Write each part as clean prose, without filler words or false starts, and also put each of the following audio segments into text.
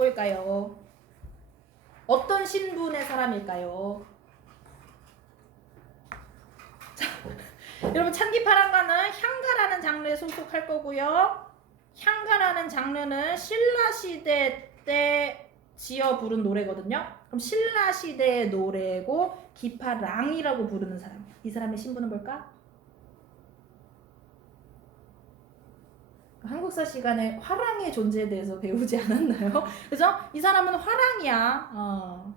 누구일까요? 어떤 신분의 사람일까요? 자, 여러분 찬기파랑가는 향가라는 장르에 소속할 거고요. 향가라는 장르는 신라시대 때 지어 부른 노래거든요. 그럼 신라시대의 노래고 기파랑이라고 부르는 사람이에요. 이 사람의 신분은 뭘까? 한국사 시간에 화랑의 존재에 대해서 배우지 않았나요? 그래서 이 사람은 화랑이야.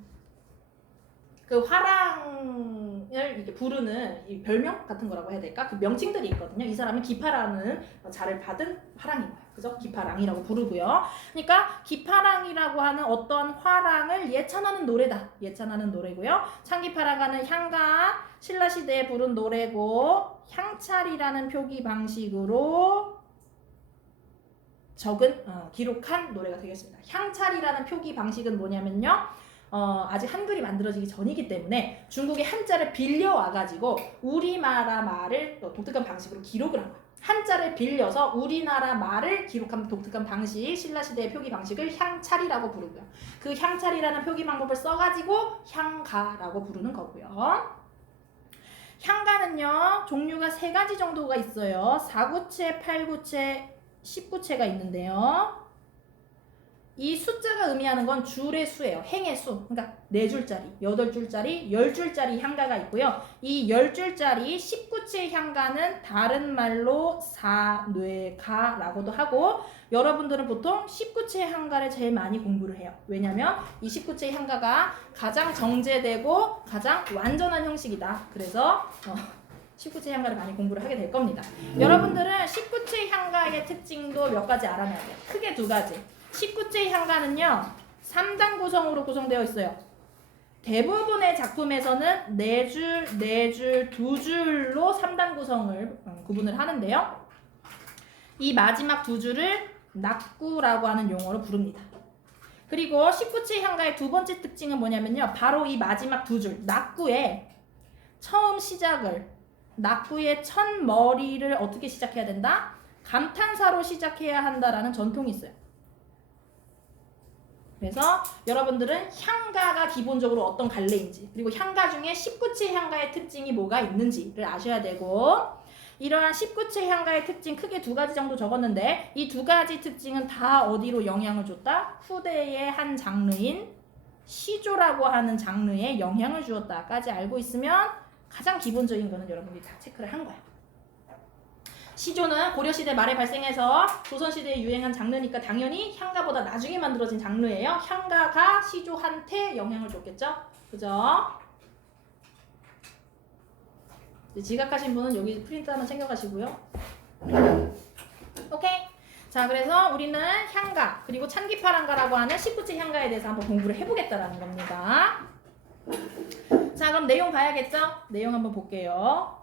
그 화랑을 이렇게 부르는 이 별명 같은 거라고 해야 될까? 그 명칭들이 있거든요. 이 사람은 기파라는 자를 받은 화랑인 거예요. 그죠? 기파랑이라고 부르고요. 그러니까 기파랑이라고 하는 어떤 화랑을 예찬하는 노래다. 예찬하는 노래고요. 창기파랑가는 향가, 신라시대에 부른 노래고 향찰이라는 표기 방식으로 기록한 노래가 되겠습니다. 향찰이라는 표기 방식은 뭐냐면요. 아직 한글이 만들어지기 전이기 때문에 중국의 한자를 빌려와가지고 우리나라 말을 독특한 방식으로 기록을 한 거예요. 한자를 빌려서 우리나라 말을 기록한 독특한 방식, 신라시대의 표기 방식을 향찰이라고 부르고요. 그 향찰이라는 표기 방법을 써가지고 향가라고 부르는 거고요. 향가는요, 종류가 3가지 정도가 있어요. 4구체, 8구체, 10구체가 있는데요. 이 숫자가 의미하는 건 줄의 수예요. 행의 수. 그러니까 4줄짜리, 8줄짜리, 10줄짜리 향가가 있고요. 이 10줄짜리 19채 향가는 다른 말로 사뇌가라고도 하고 여러분들은 보통 19채 향가를 제일 많이 공부를 해요. 왜냐면 이 19채 향가가 가장 정제되고 가장 완전한 형식이다. 그래서 19채 향가를 많이 공부를 하게 될 겁니다. 여러분들은 19채 향가의 특징도 몇 가지 알아놔야 돼요. 크게 2가지. 19채 향가는요 3단 구성으로 구성되어 있어요. 대부분의 작품에서는 4줄, 4줄, 2줄로 3단 구성을 구분을 하는데요. 이 마지막 2줄을 낙구라고 하는 용어로 부릅니다. 그리고 19채 향가의 2번째 특징은 뭐냐면요, 바로 이 마지막 2줄 낙구의 처음 시작을, 낙구의 첫 머리를 어떻게 시작해야 된다? 감탄사로 시작해야 한다라는 전통이 있어요. 그래서 여러분들은 향가가 기본적으로 어떤 갈래인지, 그리고 향가 중에 19채 향가의 특징이 뭐가 있는지를 아셔야 되고, 이러한 19채 향가의 특징 크게 2가지 정도 적었는데 이 2가지 특징은 다 어디로 영향을 줬다? 후대의 한 장르인 시조라고 하는 장르에 영향을 주었다까지 알고 있으면 가장 기본적인 거는 여러분들이 다 체크를 한 거야. 시조는 고려시대 말에 발생해서 조선시대에 유행한 장르니까 당연히 향가보다 나중에 만들어진 장르예요. 향가가 시조한테 영향을 줬겠죠? 그죠? 지각하신 분은 여기 프린트 하나 챙겨가시고요. 오케이. 자, 그래서 우리는 향가 그리고 찬기파랑가라고 하는 19채 향가에 대해서 한번 공부를 해보겠다라는 겁니다. 자, 그럼 내용 봐야겠죠? 내용 한번 볼게요.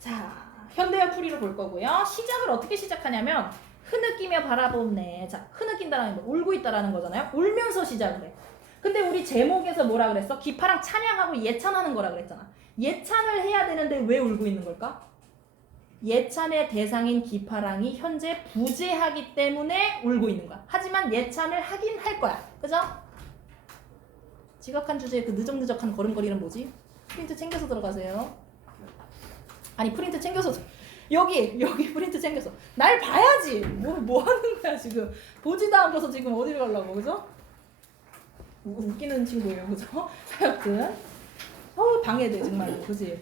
자, 현대어 풀이로 볼 거고요. 시작을 어떻게 시작하냐면 흐느끼며 바라보네. 자, 흐느낀다라는 거, 울고 있다라는 거잖아요. 울면서 시작을 해. 근데 우리 제목에서 뭐라 그랬어? 기파랑 찬양하고 예찬하는 거라 그랬잖아. 예찬을 해야 되는데 왜 울고 있는 걸까? 예찬의 대상인 기파랑이 현재 부재하기 때문에 울고 있는 거야. 하지만 예찬을 하긴 할 거야. 그죠? 지각한 주제에 그 느적느적한 걸음걸이는 뭐지? 프린트 챙겨서 들어가세요. 아니, 프린트 챙겨서 여기 프린트 챙겨서 날 봐야지. 뭐 하는 거야 지금? 보지도 않고서 지금 어디를 가려고, 그죠? 웃기는 친구예요, 그죠? 하여튼 방해돼 정말로, 그지?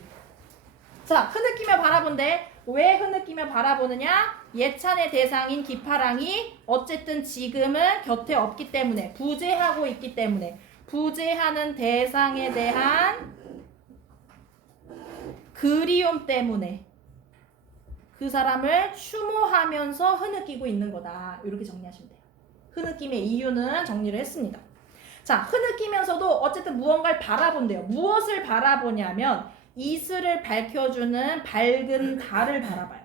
자, 흐느끼며 바라본데 왜 흐느끼며 바라보느냐? 예찬의 대상인 기파랑이 어쨌든 지금은 곁에 없기 때문에, 부재하고 있기 때문에, 부재하는 대상에 대한 그리움 때문에 그 사람을 추모하면서 흐느끼고 있는 거다. 이렇게 정리하시면 돼요. 흐느낌의 이유는 정리를 했습니다. 자, 흐느끼면서도 어쨌든 무언가를 바라본대요. 무엇을 바라보냐면 이슬을 밝혀주는 밝은 달을 바라봐요.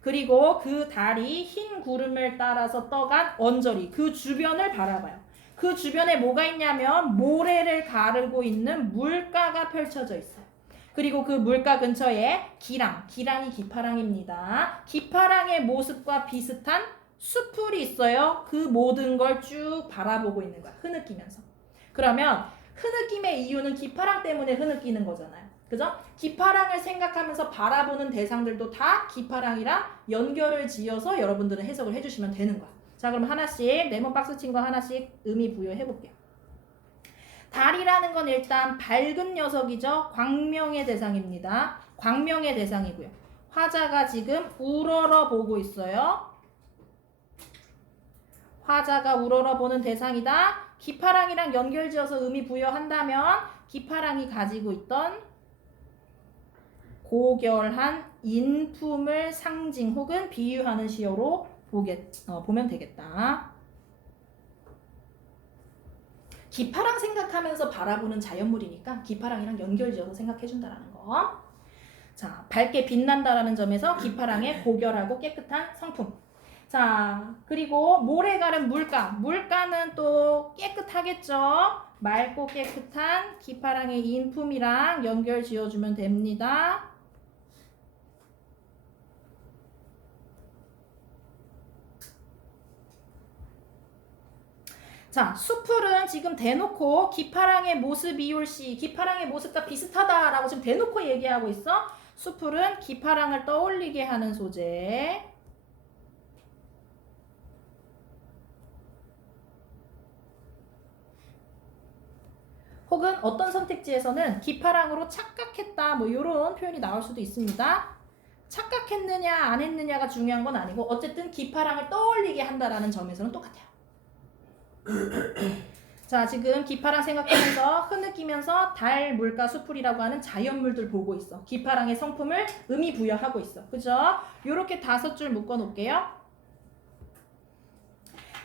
그리고 그 달이 흰 구름을 따라서 떠간 언저리, 그 주변을 바라봐요. 그 주변에 뭐가 있냐면 모래를 가르고 있는 물가가 펼쳐져 있어요. 그리고 그 물가 근처에 기랑이 기파랑입니다. 기파랑의 모습과 비슷한 수풀이 있어요. 그 모든 걸 쭉 바라보고 있는 거야. 흐느끼면서. 그러면 흐느낌의 이유는 기파랑 때문에 흐느끼는 거잖아요. 그죠? 기파랑을 생각하면서 바라보는 대상들도 다 기파랑이랑 연결을 지어서 여러분들은 해석을 해주시면 되는 거야. 자, 그럼 하나씩 네모 박스 친 거 하나씩 의미 부여해 볼게요. 달이라는 건 일단 밝은 녀석이죠. 광명의 대상입니다. 광명의 대상이고요. 화자가 지금 우러러 보고 있어요. 화자가 우러러 보는 대상이다. 기파랑이랑 연결지어서 의미 부여한다면 기파랑이 가지고 있던 고결한 인품을 상징 혹은 비유하는 시어로 보면 되겠다. 기파랑 생각하면서 바라보는 자연물이니까 기파랑이랑 연결지어서 생각해준다라는 거. 자, 밝게 빛난다라는 점에서 기파랑의 고결하고 깨끗한 성품. 자, 그리고 모래가른 물가. 물가는 또 깨끗하겠죠. 맑고 깨끗한 기파랑의 인품이랑 연결 지어주면 됩니다. 자, 수풀은 지금 대놓고 기파랑의 모습 이올시, 기파랑의 모습과 비슷하다라고 지금 대놓고 얘기하고 있어. 수풀은 기파랑을 떠올리게 하는 소재. 혹은 어떤 선택지에서는 기파랑으로 착각했다 뭐 이런 표현이 나올 수도 있습니다. 착각했느냐 안 했느냐가 중요한 건 아니고 어쨌든 기파랑을 떠올리게 한다라는 점에서는 똑같아요. 자, 지금 기파랑 생각하면서 흐느끼면서 달, 물가, 수풀이라고 하는 자연물들 보고 있어. 기파랑의 성품을 의미 부여하고 있어. 그죠? 요렇게 5줄 묶어 놓을게요.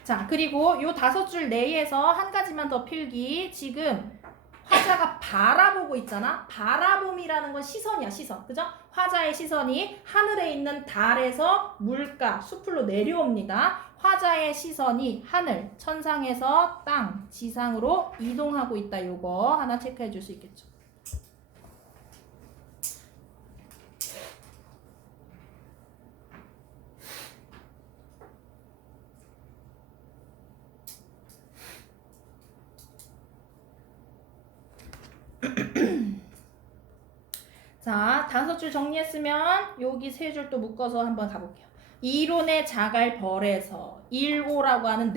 자, 그리고 요 5줄 내에서 한 가지만 더 필기. 지금 화자가 바라보고 있잖아. 바라봄이라는 건 시선이야, 시선. 그죠? 화자의 시선이 하늘에 있는 달에서 물가, 수풀로 내려옵니다. 화자의 시선이 하늘, 천상에서 땅, 지상으로 이동하고 있다. 요거 하나 체크해 줄 수 있겠죠. 자, 5줄 정리했으면 여기 3줄 또 묶어서 한번 가볼게요. 이론의 자갈벌에서 1호라고 하는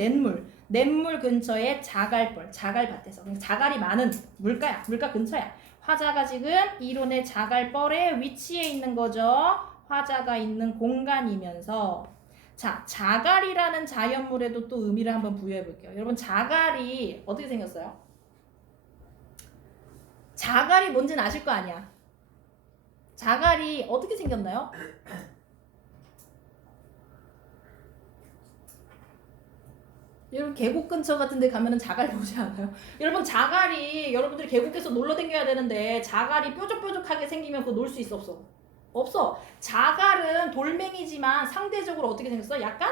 냇물 근처에 자갈벌, 자갈밭에서 자갈이 많은 물가야, 물가 근처야. 화자가 지금 이론의 자갈벌에 위치해 있는 거죠. 화자가 있는 공간이면서 자, 자갈이라는 자연물에도 또 의미를 한번 부여해 볼게요. 여러분, 자갈이 어떻게 생겼어요? 자갈이 뭔지는 아실 거 아니야. 자갈이 어떻게 생겼나요? 여러분 계곡 근처 같은 데 가면은 자갈 보지 않아요? 여러분 자갈이 여러분들이 계곡에서 놀러 다녀야 되는데 자갈이 뾰족뾰족하게 생기면 그거 놀 수 있어 없어? 없어. 자갈은 돌멩이지만 상대적으로 어떻게 생겼어? 약간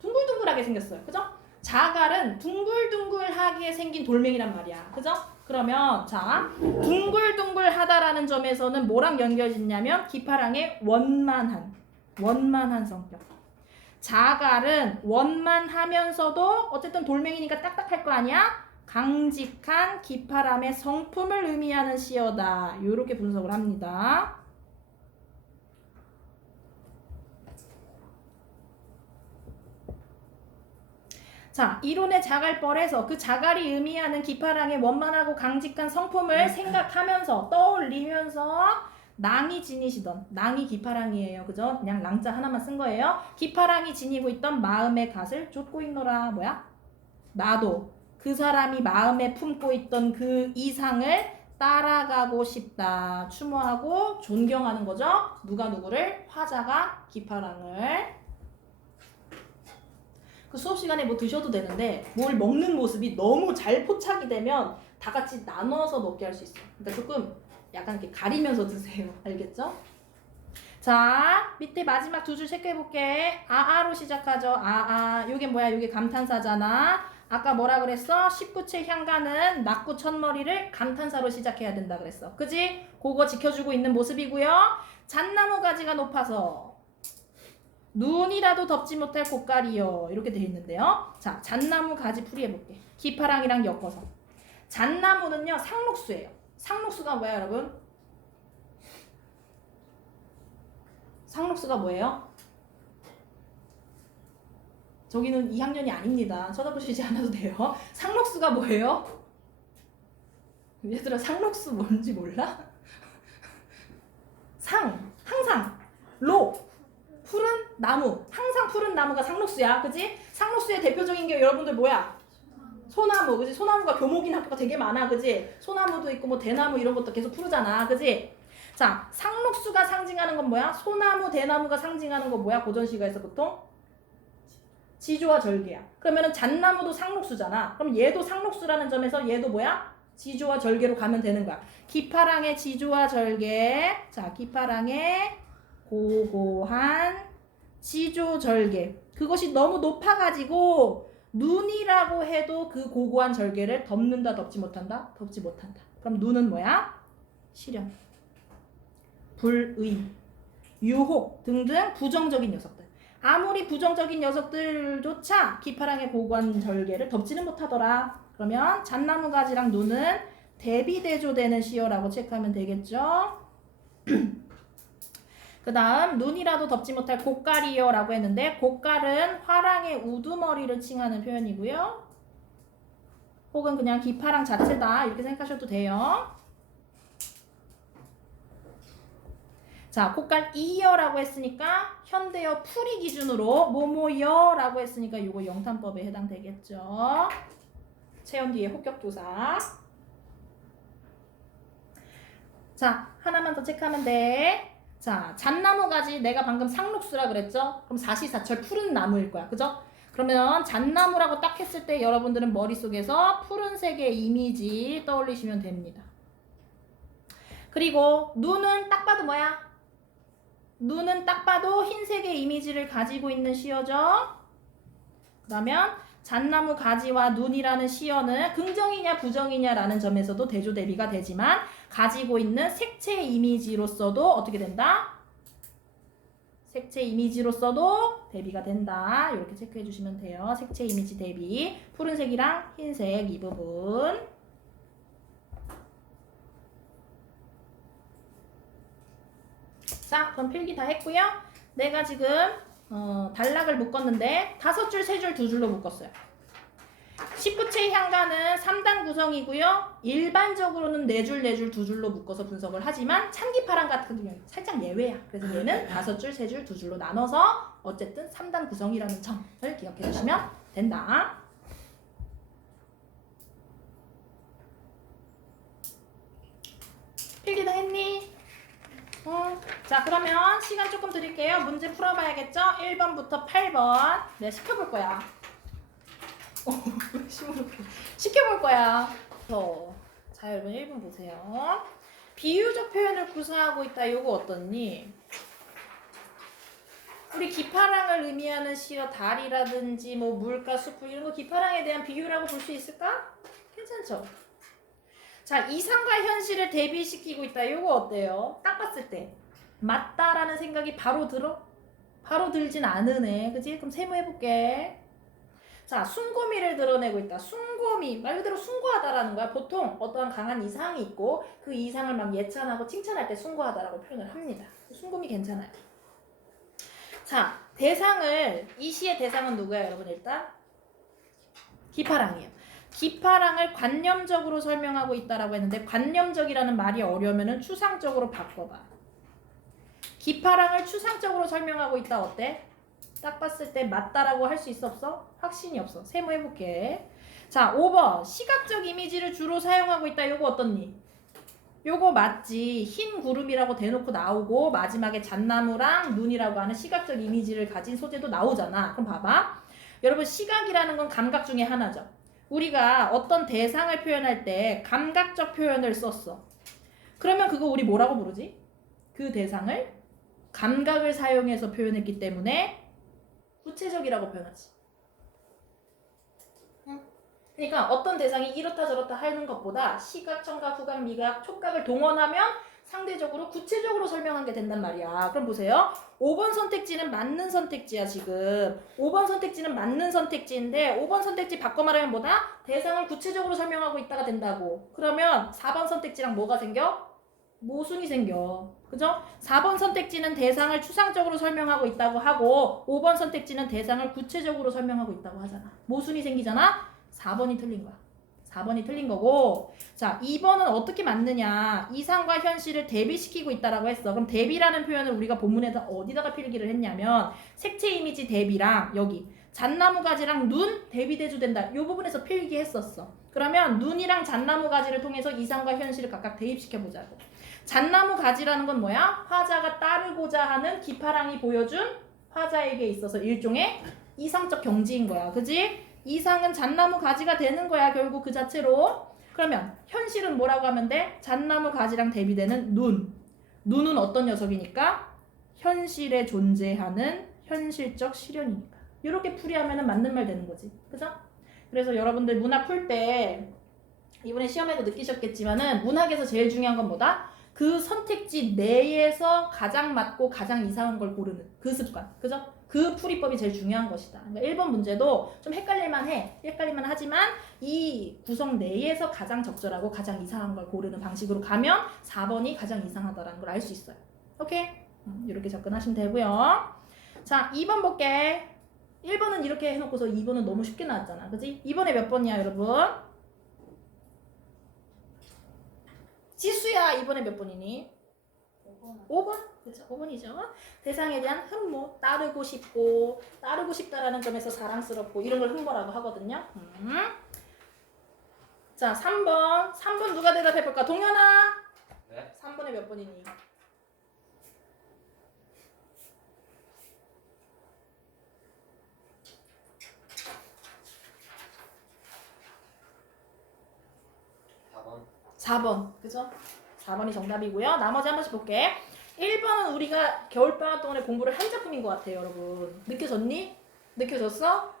둥글둥글하게 생겼어요. 그죠? 자갈은 둥글둥글하게 생긴 돌멩이란 말이야. 그죠? 그러면 자, 둥글둥글하다라는 점에서는 뭐랑 연결짓냐면 기파랑의 원만한 성격. 자갈은 원만하면서도 어쨌든 돌멩이니까 딱딱할 거 아니야? 강직한 기파람의 성품을 의미하는 시어다. 이렇게 분석을 합니다. 자, 이론의 자갈벌에서 그 자갈이 의미하는 기파랑의 원만하고 강직한 성품을 생각하면서 떠올리면서 낭이 지니시던, 낭이 기파랑이에요. 그죠? 그냥 랑자 하나만 쓴 거예요. 기파랑이 지니고 있던 마음의 갓을 쫓고 있노라. 뭐야? 나도 그 사람이 마음에 품고 있던 그 이상을 따라가고 싶다. 추모하고 존경하는 거죠. 누가 누구를? 화자가 기파랑을. 그 수업 시간에 뭐 드셔도 되는데 뭘 먹는 모습이 너무 잘 포착이 되면 다 같이 나눠서 먹게 할 수 있어요. 그러니까 조금 약간 이렇게 가리면서 드세요. 알겠죠? 자, 밑에 마지막 2줄 체크해볼게. 아아로 시작하죠. 아아. 요게 뭐야? 요게 감탄사잖아. 아까 뭐라 그랬어? 19채 향가는 낙구 첫머리를 감탄사로 시작해야 된다 그랬어. 그지? 그거 지켜주고 있는 모습이고요. 잣나무 가지가 높아서 눈이라도 덮지 못할 고깔이여. 이렇게 되어 있는데요. 자, 잣나무 가지 풀이 해볼게. 기파랑이랑 엮어서. 잣나무는요, 상록수예요. 상록수가 뭐예요, 여러분? 상록수가 뭐예요? 저기는 2학년이 아닙니다. 쳐다보시지 않아도 돼요. 상록수가 뭐예요? 얘들아, 상록수 뭔지 몰라? 항상, 푸른 나무, 항상 푸른 나무가 상록수야, 그지? 상록수의 대표적인 게 여러분들 뭐야? 소나무, 그지? 소나무가 교목인 학교가 되게 많아, 그지? 소나무도 있고 뭐 대나무 이런 것도 계속 푸르잖아, 그지? 자, 상록수가 상징하는 건 뭐야? 소나무, 대나무가 상징하는 건 뭐야? 고전시가에서 보통? 지조와 절개야. 그러면은 잣나무도 상록수잖아. 그럼 얘도 상록수라는 점에서 얘도 뭐야? 지조와 절개로 가면 되는 거야. 기파랑의 지조와 절개. 자, 기파랑의 고고한 지조 절개. 그것이 너무 높아가지고 눈이라고 해도 그 고고한 절개를 덮는다, 덮지 못한다? 덮지 못한다. 그럼 눈은 뭐야? 시련, 불의, 유혹 등등 부정적인 녀석들. 아무리 부정적인 녀석들조차 기파랑의 고고한 절개를 덮지는 못하더라. 그러면 잣나무 가지랑 눈은 대비대조되는 시어라고 체크하면 되겠죠. 그 다음 눈이라도 덮지 못할 고깔이여라고 했는데, 고깔은 화랑의 우두머리를 칭하는 표현이고요. 혹은 그냥 기파랑 자체다 이렇게 생각하셔도 돼요. 자, 고깔 이여라고 했으니까 현대어 풀이 기준으로 뭐뭐여라고 했으니까 이거 영탄법에 해당되겠죠. 체험 뒤에 혹격조사. 자, 하나만 더 체크하면 돼. 자, 잣나무 가지 내가 방금 상록수라 그랬죠? 그럼 사시사철 푸른 나무일 거야. 그죠? 그러면 잣나무라고 딱 했을 때 여러분들은 머릿속에서 푸른색의 이미지 떠올리시면 됩니다. 그리고 눈은 딱 봐도 뭐야? 눈은 딱 봐도 흰색의 이미지를 가지고 있는 시어죠. 그러면 잣나무 가지와 눈이라는 시어는 긍정이냐 부정이냐라는 점에서도 대조 대비가 되지만 가지고 있는 색채 이미지로서도 어떻게 된다? 색채 이미지로서도 대비가 된다. 이렇게 체크해 주시면 돼요. 색채 이미지 대비. 푸른색이랑 흰색 이 부분. 자, 그럼 필기 다 했고요. 내가 지금 단락을 묶었는데 5줄, 3줄, 2줄로 묶었어요. 19채의 향가는 3단 구성이고요. 일반적으로는 4줄, 4줄, 2줄로 묶어서 분석을 하지만 참기파랑 같은 경우는 살짝 예외야. 그래서 얘는 5줄, 3줄, 2줄로 나눠서 어쨌든 3단 구성이라는 점을 기억해 주시면 된다. 필기 다 했니? 자, 그러면 시간 조금 드릴게요. 문제 풀어봐야겠죠? 1번부터 8번. 내가 시켜볼 거야. 시켜볼 거야. 자, 여러분 1번 보세요. 비유적 표현을 구사하고 있다. 요거 어떻니? 우리 기파랑을 의미하는 시어 달이라든지 뭐 물가, 숲을 이런 거 기파랑에 대한 비유라고 볼 수 있을까? 괜찮죠? 자, 이상과 현실을 대비시키고 있다. 요거 어때요? 딱 봤을 때 맞다라는 생각이 바로 들어? 바로 들진 않으네. 그치? 그럼 세모해볼게. 자, 숭고미를 드러내고 있다. 숭고미, 말 그대로 숭고하다라는 거야. 보통 어떠한 강한 이상이 있고 그 이상을 막 예찬하고 칭찬할 때 숭고하다라고 표현을 합니다. 숭고미 괜찮아요. 자, 이 시의 대상은 누구야, 여러분? 일단 기파랑이에요. 기파랑을 관념적으로 설명하고 있다라고 했는데 관념적이라는 말이 어려우면 추상적으로 바꿔봐. 기파랑을 추상적으로 설명하고 있다 어때? 딱 봤을 때 맞다라고 할 수 있어 없어? 확신이 없어. 세모해볼게. 자, 5번 시각적 이미지를 주로 사용하고 있다. 요거 어떻니? 요거 맞지. 흰 구름이라고 대놓고 나오고 마지막에 잣나무랑 눈이라고 하는 시각적 이미지를 가진 소재도 나오잖아. 그럼 봐봐. 여러분 시각이라는 건 감각 중에 하나죠. 우리가 어떤 대상을 표현할 때 감각적 표현을 썼어. 그러면 그거 우리 뭐라고 부르지? 그 대상을 감각을 사용해서 표현했기 때문에 구체적이라고 표현하지. 그러니까 어떤 대상이 이렇다 저렇다 하는 것보다 시각, 청각, 후각, 미각, 촉각을 동원하면 상대적으로 구체적으로 설명한 게 된단 말이야. 그럼 보세요. 5번 선택지는 맞는 선택지야 지금. 5번 선택지는 맞는 선택지인데 5번 선택지 바꿔 말하면 뭐다? 대상을 구체적으로 설명하고 있다가 된다고. 그러면 4번 선택지랑 뭐가 생겨? 모순이 생겨. 그죠? 4번 선택지는 대상을 추상적으로 설명하고 있다고 하고 5번 선택지는 대상을 구체적으로 설명하고 있다고 하잖아. 모순이 생기잖아? 4번이 틀린 거야. 4번이 틀린 거고 자 2번은 어떻게 맞느냐 이상과 현실을 대비시키고 있다라고 했어. 그럼 대비라는 표현을 우리가 본문에서 어디다가 필기를 했냐면 색채 이미지 대비랑 여기 잣나무 가지랑 눈 대비대조 된다. 이 부분에서 필기했었어. 그러면 눈이랑 잣나무 가지를 통해서 이상과 현실을 각각 대입시켜 보자고. 잣나무 가지라는 건 뭐야? 화자가 따르고자 하는 기파랑이 보여준 화자에게 있어서 일종의 이상적 경지인 거야. 그지? 이상은 잣나무 가지가 되는 거야. 결국 그 자체로. 그러면 현실은 뭐라고 하면 돼? 잣나무 가지랑 대비되는 눈. 눈은 어떤 녀석이니까? 현실에 존재하는 현실적 실현이니까. 이렇게 풀이하면 맞는 말 되는 거지. 그죠? 그래서 여러분들 문학 풀 때 이번에 시험에도 느끼셨겠지만은 문학에서 제일 중요한 건 뭐다? 그 선택지 내에서 가장 맞고 가장 이상한 걸 고르는 그 습관. 그죠? 그 풀이법이 제일 중요한 것이다. 그러니까 1번 문제도 좀 헷갈릴만 해. 헷갈릴만 하지만 이 구성 내에서 가장 적절하고 가장 이상한 걸 고르는 방식으로 가면 4번이 가장 이상하다는 걸 알 수 있어요. 오케이? 이렇게 접근하시면 되고요. 자, 2번 볼게. 1번은 이렇게 해놓고서 2번은 너무 쉽게 나왔잖아. 그지? 2번에 몇 번이야, 여러분? 지수야, 2번에 몇 번이니? 5번? 그렇죠. 5번이죠. 대상에 대한 흠모, 따르고 싶고, 따르고 싶다라는 점에서 사랑스럽고 이런 걸 흠모라고 하거든요. 자, 3번. 3번 누가 대답해볼까? 동현아? 네? 3번에 몇 번이니? 4번. 그죠? 4번이 정답이고요. 나머지 한 번씩 볼게. 1번은 우리가 겨울방학 동안에 공부를 한 작품인 것 같아요, 여러분. 느껴졌니? 느껴졌어?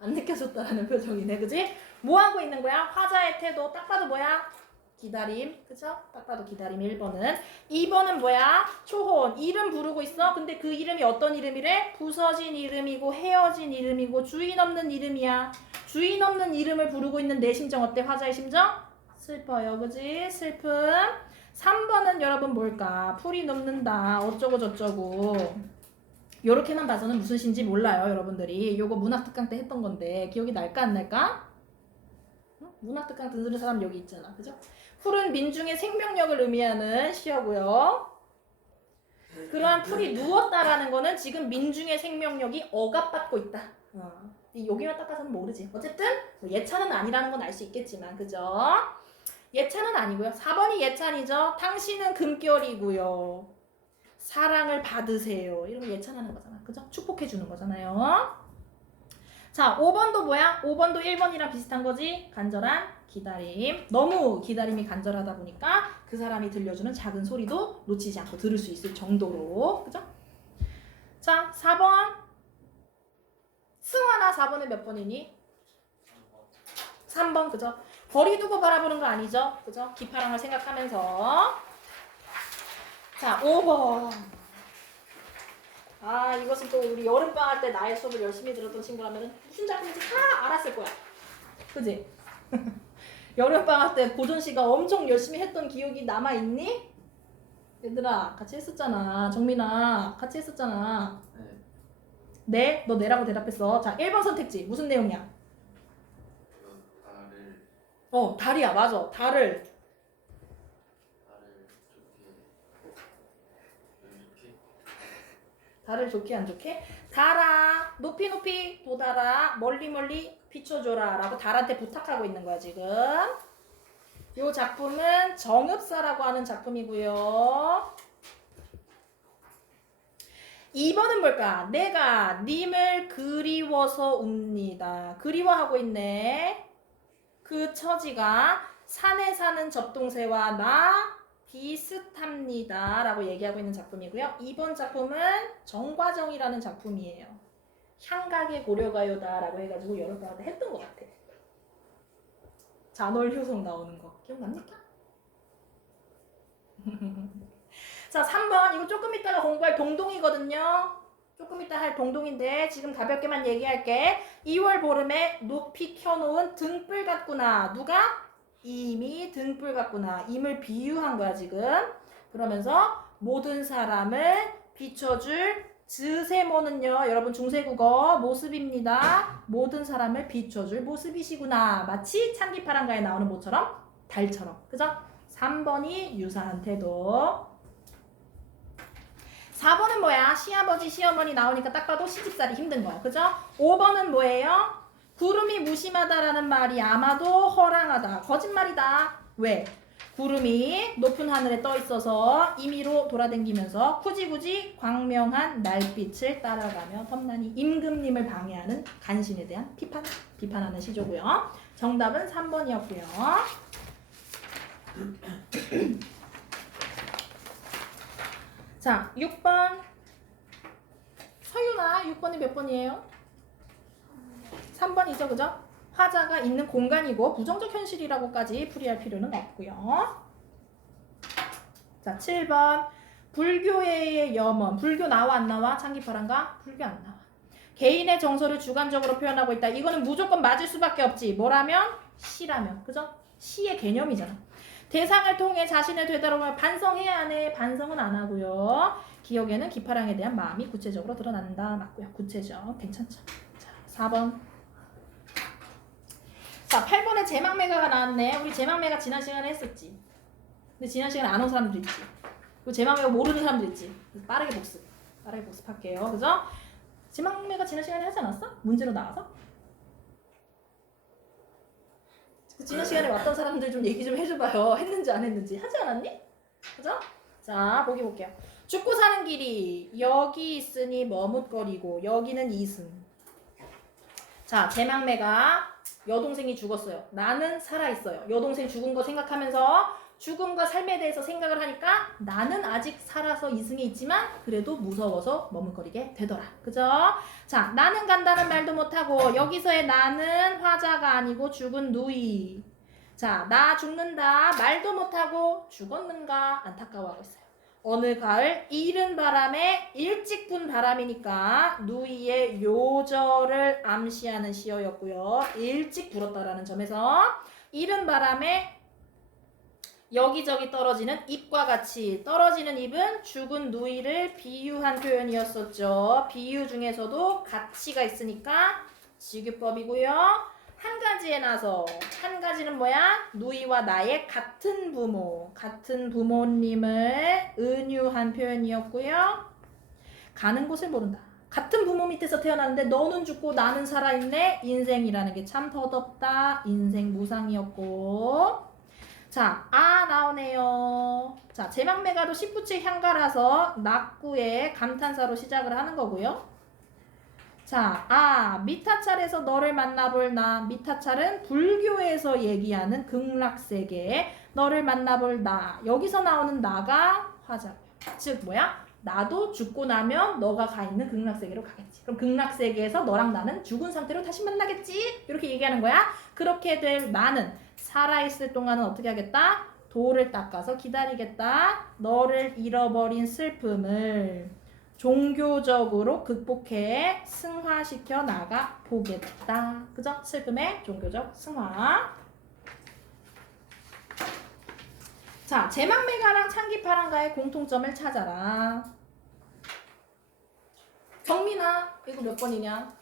안 느껴졌다라는 표정이네, 그지? 뭐 하고 있는 거야? 화자의 태도. 딱 봐도 뭐야? 기다림. 그죠? 딱 봐도 기다림 1번은. 2번은 뭐야? 초혼. 이름 부르고 있어. 근데 그 이름이 어떤 이름이래? 부서진 이름이고 헤어진 이름이고 주인 없는 이름이야. 주인 없는 이름을 부르고 있는 내 심정 어때? 화자의 심정? 슬퍼요. 그지? 슬픔. 3번은 여러분 뭘까? 풀이 넘는다. 어쩌고 저쩌고. 요렇게만 봐서는 무슨 시인지 몰라요. 여러분들이. 요거 문학특강 때 했던 건데 기억이 날까 안 날까? 문학특강 듣는 사람 여기 있잖아. 그죠? 풀은 민중의 생명력을 의미하는 시어고요. 그러한 풀이 누웠다라는 거는 지금 민중의 생명력이 억압받고 있다. 여기만 딱 봐서는 모르지. 어쨌든 예찬은 아니라는 건 알 수 있겠지만 그죠? 예찬은 아니고요. 4번이 예찬이죠. 당신은 금결이고요. 사랑을 받으세요. 이런 거 예찬하는 거잖아. 그죠? 축복해 주는 거잖아요. 자, 5번도 뭐야? 5번도 1번이랑 비슷한 거지? 간절한 기다림. 너무 기다림이 간절하다 보니까 그 사람이 들려주는 작은 소리도 놓치지 않고 들을 수 있을 정도로. 그죠? 자, 4번. 승환아 4번에 몇 번이니? 3번. 그죠? 거리 두고 바라보는 거 아니죠? 그죠? 기파랑을 생각하면서. 자, 5번. 아, 이것은 또 우리 여름방학 때 나의 수업을 열심히 들었던 친구라면 무슨 작품인지 다 알았을 거야. 그지? 여름방학 때 고전 씨가 엄청 열심히 했던 기억이 남아있니? 얘들아, 같이 했었잖아. 정민아, 같이 했었잖아. 네. 네? 너 네라고 대답했어. 자, 1번 선택지. 무슨 내용이야? 달을 달이야. 맞아. 달을. 좋게 달을 좋게 안 좋게? 달아. 높이 높이 돋아라. 멀리 멀리 비춰줘라. 라고 달한테 부탁하고 있는 거야, 지금. 이 작품은 정읍사라고 하는 작품이고요. 2번은 뭘까? 내가 님을 그리워서 웁니다. 그리워하고 있네. 그 처지가 산에 사는 접동새와 나 비슷합니다. 라고 얘기하고 있는 작품이고요. 2번 작품은 정과정이라는 작품이에요. 향각의 고려가요다 라고 해가지고 여러분한테 했던 것 같아. 잔월효성 나오는 거 기억납니까? 자, 3번. 이거 조금 이따가 공부할 동동이거든요. 조금 이따 할 동동인데 지금 가볍게만 얘기할게. 2월 보름에 높이 켜놓은 등불 같구나. 누가? 임이 등불 같구나. 임을 비유한 거야 지금. 그러면서 모든 사람을 비춰줄 즈세모는요. 여러분 중세국어 모습입니다. 모든 사람을 비춰줄 모습이시구나. 마치 찬기파랑가에 나오는 모처럼 달처럼. 그죠? 3번이 유사한 태도. 4번은 뭐야? 시아버지 시어머니 나오니까 딱 봐도 시집살이 힘든 거. 그죠? 5번은 뭐예요? 구름이 무심하다라는 말이 아마도 허랑하다. 거짓말이다. 왜? 구름이 높은 하늘에 떠 있어서 임의로 돌아다니면서 굳이 광명한 날빛을 따라가며 험난히 임금님을 방해하는 간신에 대한 비판하는 시조고요. 정답은 3번이었고요. 자, 6번. 서윤아, 6번이 몇 번이에요? 3번이죠, 그죠? 화자가 있는 공간이고 부정적 현실이라고까지 풀이할 필요는 없고요. 자, 7번. 불교의 염원. 불교 나와 안 나와? 창기파랑가? 불교 안 나와. 개인의 정서를 주관적으로 표현하고 있다. 이거는 무조건 맞을 수밖에 없지. 뭐라면? 시라면. 그죠? 시의 개념이잖아. 대상을 통해 자신을 되돌아보며 반성해야 하네. 반성은 안 하고요. 기억에는 기파랑에 대한 마음이 구체적으로 드러난다. 맞고요. 구체적. 괜찮죠? 자, 4번. 자, 8번에 제망매가가 나왔네. 우리 제망매가 지난 시간에 했었지. 근데 지난 시간에 안 온 사람도 있지. 그리고 제망매가 모르는 사람도 있지. 빠르게 복습할게요. 그죠? 제망매가 지난 시간에 하지 않았어? 문제로 나와서? 지난 시간에 왔던 사람들 좀 얘기 좀 해줘봐요. 했는지 안 했는지. 하지 않았니? 그죠? 자, 보기 볼게요. 죽고 사는 길이 여기 있으니 머뭇거리고 여기는 이승. 자, 제망매가 여동생이 죽었어요. 나는 살아있어요. 여동생 죽은 거 생각하면서 죽음과 삶에 대해서 생각을 하니까 나는 아직 살아서 이승에 있지만 그래도 무서워서 머뭇거리게 되더라. 그죠? 자, 나는 간다는 말도 못하고 여기서의 나는 화자가 아니고 죽은 누이. 자, 나 죽는다 말도 못하고 죽었는가 안타까워하고 있어요. 어느 가을 이른 바람에 일찍 분 바람이니까 누이의 요절을 암시하는 시어였고요. 일찍 불었다라는 점에서 이른 바람에 여기저기 떨어지는 잎과 같이 떨어지는 잎은 죽은 누이를 비유한 표현이었었죠. 비유 중에서도 가치가 있으니까 지규법이고요. 한 가지에 나서 한 가지는 뭐야? 누이와 나의 같은 부모, 같은 부모님을 은유한 표현이었고요. 가는 곳을 모른다. 같은 부모 밑에서 태어났는데 너는 죽고 나는 살아있네. 인생이라는 게 참 더덥다. 인생 무상이었고. 자, 나오네요. 자, 제망매가도 10부치 향가라서 낙구의 감탄사로 시작을 하는 거고요. 자, 미타찰에서 너를 만나볼 나. 미타찰은 불교에서 얘기하는 극락세계. 너를 만나볼 나. 여기서 나오는 나가 화자고요. 즉 뭐야? 나도 죽고 나면 너가 가 있는 극락세계로 가겠지. 그럼 극락세계에서 너랑 나는 죽은 상태로 다시 만나겠지? 이렇게 얘기하는 거야. 그렇게 될 나는 살아있을 동안은 어떻게 하겠다? 돌을 닦아서 기다리겠다. 너를 잃어버린 슬픔을 종교적으로 극복해 승화시켜 나가 보겠다. 그죠? 슬픔의 종교적 승화. 자, 제망매가랑 창기파랑가의 공통점을 찾아라. 경민아, 이거 몇 번이냐?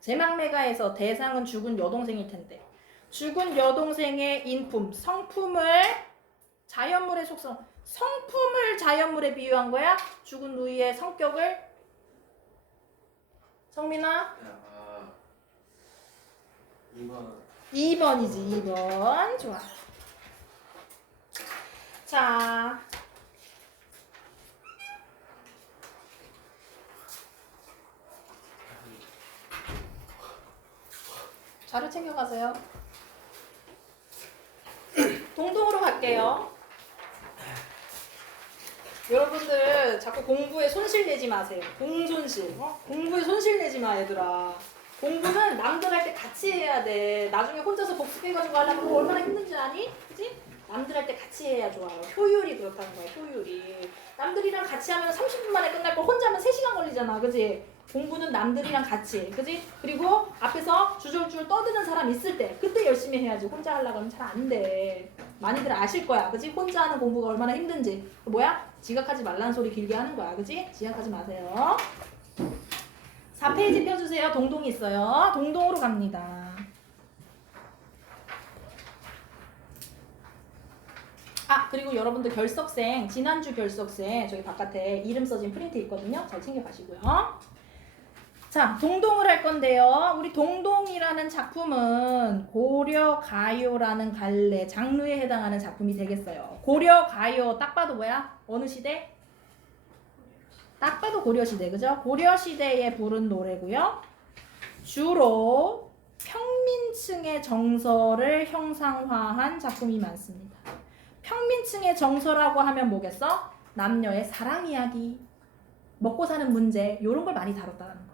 제망매가에서 대상은 죽은 여동생일 텐데 죽은 여동생의 인품, 성품을 자연물의 속성, 성품을 자연물에 비유한 거야? 죽은 누이의 성격을? 성민아? 2번이지, 2번. 좋아. 자, 자료 챙겨가세요. 동동으로 갈게요. 여러분들 자꾸 공부에 손실 내지 마세요. 공손실. 공부에 손실 내지 마, 얘들아. 공부는 남들 할 때 같이 해야 돼. 나중에 혼자서 복습해가지고 하려면 얼마나 힘든지 아니? 그치? 남들 할 때 같이 해야 좋아요. 효율이 그렇다는 거야, 효율이. 남들이랑 같이 하면 30분 만에 끝날 거 혼자 하면 3시간 걸리잖아, 그치? 공부는 남들이랑 같이, 그치? 그리고 앞에서 주줄줄 떠드는 사람 있을 때 그때 열심히 해야지. 혼자 하려고 하면 잘 안 돼. 많이들 아실 거야, 그치? 혼자 하는 공부가 얼마나 힘든지. 뭐야? 지각하지 말라는 소리 길게 하는 거야, 그치? 지각하지 마세요. 4페이지 펴주세요. 동동이 있어요. 동동으로 갑니다. 그리고 여러분들 결석생, 지난주 결석생 저기 바깥에 이름 써진 프린트 있거든요. 잘 챙겨가시고요. 자, 동동을 할 건데요. 우리 동동이라는 작품은 고려가요라는 갈래 장르에 해당하는 작품이 되겠어요. 고려가요 딱 봐도 뭐야? 어느 시대? 딱 봐도 고려시대, 그죠? 고려시대에 부른 노래고요. 주로 평민층의 정서를 형상화한 작품이 많습니다. 평민층의 정서라고 하면 뭐겠어? 남녀의 사랑 이야기, 먹고 사는 문제, 이런 걸 많이 다뤘다는 거예요.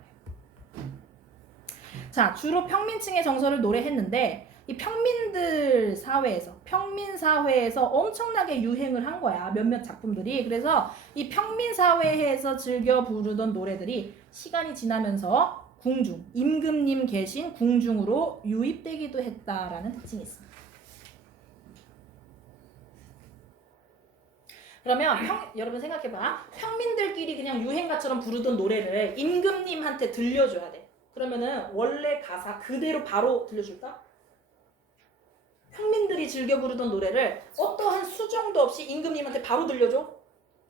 자, 주로 평민층의 정서를 노래했는데 이 평민들 사회에서, 평민 사회에서 엄청나게 유행을 한 거야. 몇몇 작품들이. 그래서 이 평민 사회에서 즐겨 부르던 노래들이 시간이 지나면서 궁중, 임금님 계신 궁중으로 유입되기도 했다라는 특징이 있습니다. 그러면 여러분 생각해봐. 평민들끼리 그냥 유행가처럼 부르던 노래를 임금님한테 들려줘야 돼. 그러면은 원래 가사 그대로 바로 들려줄까? 평민들이 즐겨 부르던 노래를 어떠한 수정도 없이 임금님한테 바로 들려줘?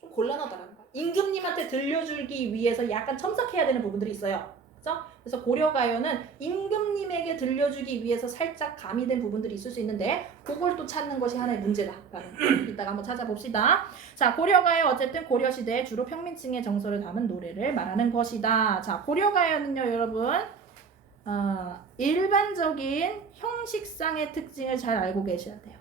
좀 곤란하더라는 거야. 임금님한테 들려주기 위해서 약간 첨삭해야 되는 부분들이 있어요. 그죠? 그래서 고려가요는 임금님에게 들려주기 위해서 살짝 가미된 부분들이 있을 수 있는데 그걸 또 찾는 것이 하나의 문제다라는 이따가 한번 찾아봅시다. 자, 고려가요 어쨌든 고려시대에 주로 평민층의 정서를 담은 노래를 말하는 것이다. 자, 고려가요는요 여러분 일반적인 형식상의 특징을 잘 알고 계셔야 돼요.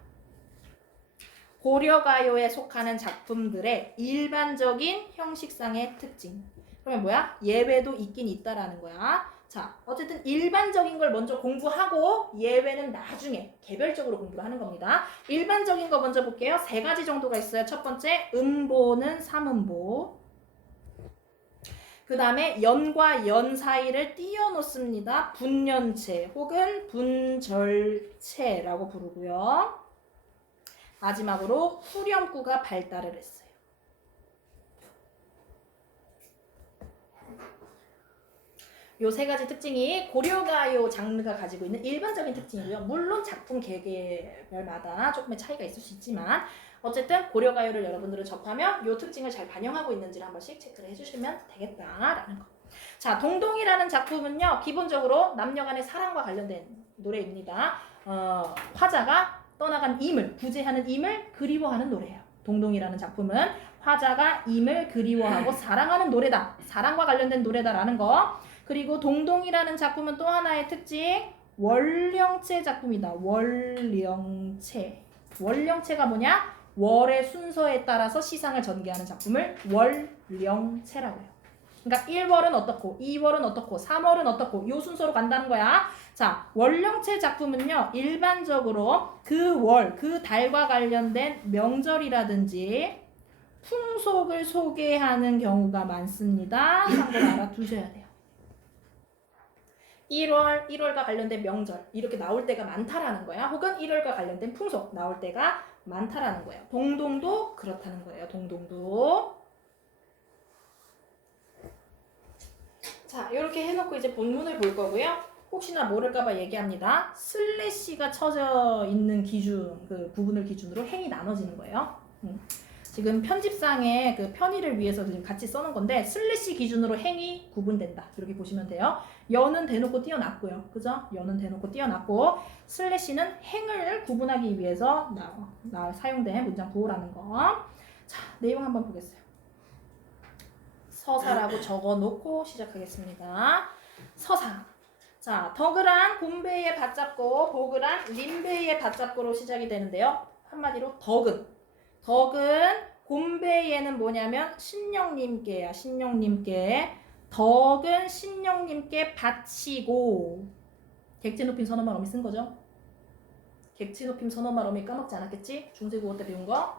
고려가요에 속하는 작품들의 일반적인 형식상의 특징. 그러면 뭐야? 예외도 있긴 있다라는 거야. 자, 어쨌든 일반적인 걸 먼저 공부하고 예외는 나중에 개별적으로 공부를 하는 겁니다. 일반적인 거 먼저 볼게요. 3가지 정도가 있어요. 첫 번째, 음보는 삼음보. 그 다음에 연과 연 사이를 띄워놓습니다. 분연체 혹은 분절체라고 부르고요. 마지막으로 후렴구가 발달을 했어요. 요 3가지 특징이 고려가요 장르가 가지고 있는 일반적인 특징이고요. 물론 작품 개개별마다 조금의 차이가 있을 수 있지만 어쨌든 고려가요를 여러분들은 접하면 요 특징을 잘 반영하고 있는지를 한 번씩 체크를 해주시면 되겠다라는 거. 자, 동동이라는 작품은요. 기본적으로 남녀간의 사랑과 관련된 노래입니다. 화자가 떠나간 임을, 부재하는 임을 그리워하는 노래예요. 동동이라는 작품은 화자가 임을 그리워하고 사랑하는 노래다. 사랑과 관련된 노래다라는 거. 그리고 동동이라는 작품은 또 하나의 특징, 월령체 작품이다. 월령체. 월령체가 뭐냐? 월의 순서에 따라서 시상을 전개하는 작품을 월령체라고 해요. 그러니까 1월은 어떻고 2월은 어떻고 3월은 어떻고 이 순서로 간다는 거야. 자, 월령체 작품은요. 일반적으로 그 월, 그 달과 관련된 명절이라든지 풍속을 소개하는 경우가 많습니다. 참고로 알아두셔야 돼요. 1월과 관련된 명절 이렇게 나올 때가 많다라는 거야. 혹은 1월과 관련된 풍속 나올 때가 많다라는 거예요. 동동도 그렇다는 거예요. 동동도. 자, 이렇게 해놓고 이제 본문을 볼 거고요. 혹시나 모를까봐 얘기합니다. 슬래시가 쳐져 있는 기준, 그 부분을 기준으로 행이 나눠지는 거예요. 지금 편집상에 그 편의를 위해서 지금 같이 써놓은 건데 슬래시 기준으로 행이 구분된다. 이렇게 보시면 돼요. 연은 대놓고 띄어놨고요. 그죠? 연은 대놓고 띄어놨고 슬래시는 행을 구분하기 위해서 사용된 문장 구호라는 거. 자, 내용 한번 보겠어요. 서사라고 적어놓고 시작하겠습니다. 서사. 자, 덕을한 곰배에 받잡고 복을한 림배에 받잡고로 시작이 되는데요. 한마디로 덕은 곰배에는 뭐냐면 신령님께야. 신령님께 덕은 신령님께 바치고 객지 높임 선어말 어미 쓴 거죠? 객지 높임 선어말 어미 까먹지 않았겠지? 중세국어 때 배운 거.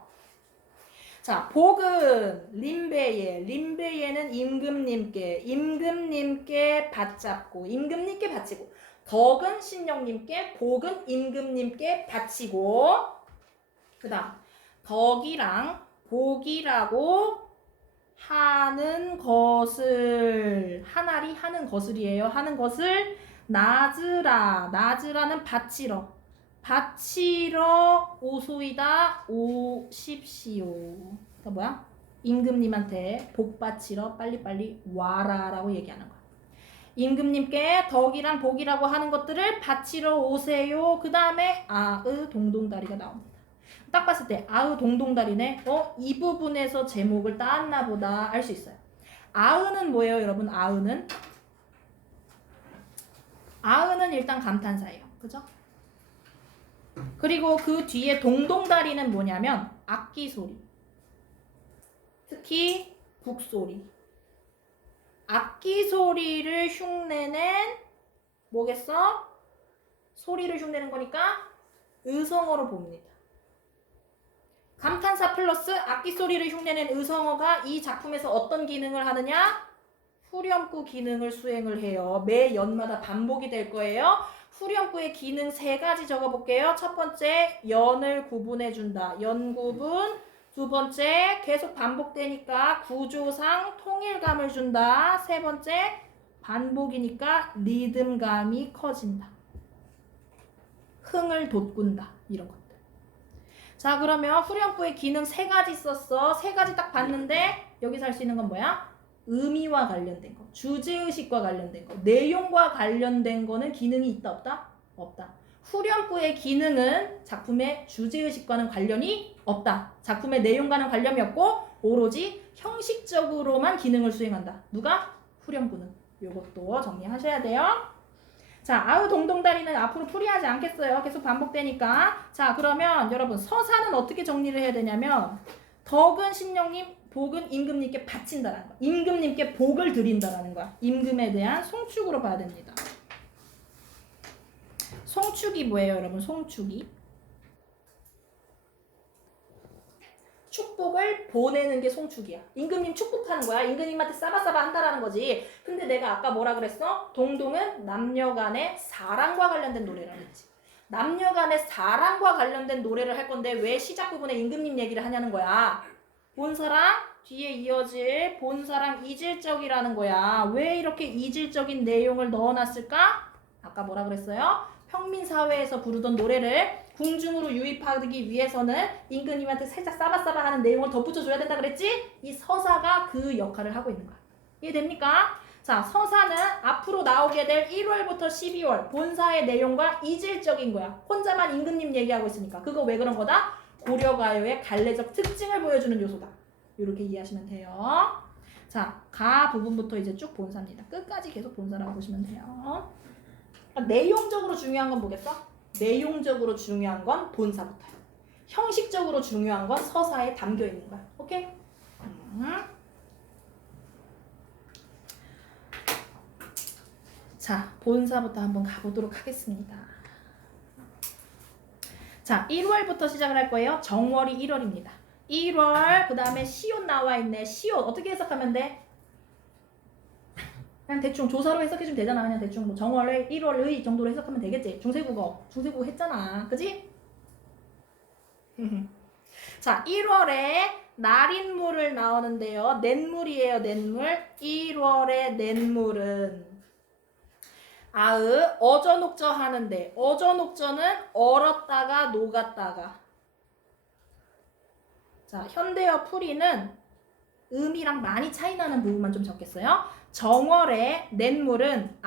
자, 복은 림베예는 임금님께 받잡고 임금님께 바치고 덕은 신령님께 복은 임금님께 바치고 그 다음 덕이랑 복이라고 하는 것을 하나리 하는 것을이에요. 하는 것을 나즈라는 바치러 오소이다 오십시오. 그러니까 뭐야? 임금님한테 복 바치러 빨리빨리 와라라고 얘기하는 거야. 임금님께 덕이랑 복이라고 하는 것들을 바치러 오세요. 그 다음에 아으 동동다리가 나옵니다. 딱 봤을 때 아으 동동다리네. 이 부분에서 제목을 따왔나 보다 알 수 있어요. 아으는 뭐예요, 여러분? 아으는 일단 감탄사예요. 그죠? 그리고 그 뒤에 동동다리는 뭐냐면 악기 소리. 특히 북소리. 악기 소리를 흉내낸 뭐겠어? 소리를 흉내는 거니까 의성어로 봅니다. 감탄사 플러스 악기 소리를 흉내낸 의성어가 이 작품에서 어떤 기능을 하느냐? 후렴구 기능을 수행을 해요. 매 연마다 반복이 될 거예요. 후렴구의 기능 3가지 적어볼게요. 첫 번째, 연을 구분해준다. 연구분. 두 번째, 계속 반복되니까 구조상 통일감을 준다. 세 번째, 반복이니까 리듬감이 커진다. 흥을 돋군다. 이런 것들. 자, 그러면 후렴구의 기능 3가지 썼어. 3가지 딱 봤는데 여기서 할 수 있는 건 뭐야? 의미와 관련된 거, 주제의식과 관련된 거, 내용과 관련된 거는 기능이 있다 없다? 없다. 후렴구의 기능은 작품의 주제의식과는 관련이 없다. 작품의 내용과는 관련이 없고 오로지 형식적으로만 기능을 수행한다. 누가? 후렴구는. 요것도 정리하셔야 돼요. 자, 아우 동동다리는 앞으로 풀이하지 않겠어요. 계속 반복되니까. 자, 그러면 여러분 서사는 어떻게 정리를 해야 되냐면 덕은 신령님, 복은 임금님께 바친다라는 거야. 임금님께 복을 드린다라는 거야. 임금에 대한 송축으로 봐야 됩니다. 송축이 뭐예요, 여러분? 송축이 축복을 보내는 게 송축이야. 임금님 축복하는 거야. 임금님한테 싸바싸바 한다라는 거지. 근데 내가 아까 뭐라 그랬어? 동동은 남녀간의 사랑과 관련된 노래라고 했지. 남녀간의 사랑과 관련된 노래를 할 건데 왜 시작 부분에 임금님 얘기를 하냐는 거야. 본사랑 뒤에 이어질 본사랑 이질적이라는 거야. 왜 이렇게 이질적인 내용을 넣어놨을까? 아까 뭐라 그랬어요? 평민사회에서 부르던 노래를 궁중으로 유입하기 위해서는 임금님한테 살짝 싸바싸바 하는 내용을 덧붙여줘야 된다 그랬지? 이 서사가 그 역할을 하고 있는 거야. 이해됩니까? 자, 서사는 앞으로 나오게 될 1월부터 12월 본사의 내용과 이질적인 거야. 혼자만 임금님 얘기하고 있으니까. 그거 왜 그런 거다? 고려가요의 갈래적 특징을 보여주는 요소다. 이렇게 이해하시면 돼요. 자, 가 부분부터 이제 쭉 본사입니다. 끝까지 계속 본사라고 보시면 돼요. 내용적으로 중요한 건 뭐겠어? 내용적으로 중요한 건 본사부터야. 형식적으로 중요한 건 서사에 담겨 있는 거야. 오케이? 자, 본사부터 한번 가보도록 하겠습니다. 자, 1월부터 시작을 할 거예요. 정월이 1월입니다. 1월, 그 다음에 시옷 나와 있네. 시옷 어떻게 해석하면 돼? 그냥 대충 조사로 해석해주면 되잖아. 그냥 대충 뭐 정월의 1월의 정도로 해석하면 되겠지. 중세국어 했잖아. 그지? 자, 1월에 날인물을 나오는데요. 냇물이에요. 냇물. 1월의 냇물은 어저녹저 하는데 어저녹저는 얼었다가 녹았다가. 자, 현대어 풀이는 음이랑 많이 차이 나는 부분만 좀 적겠어요. 정월의 냇물은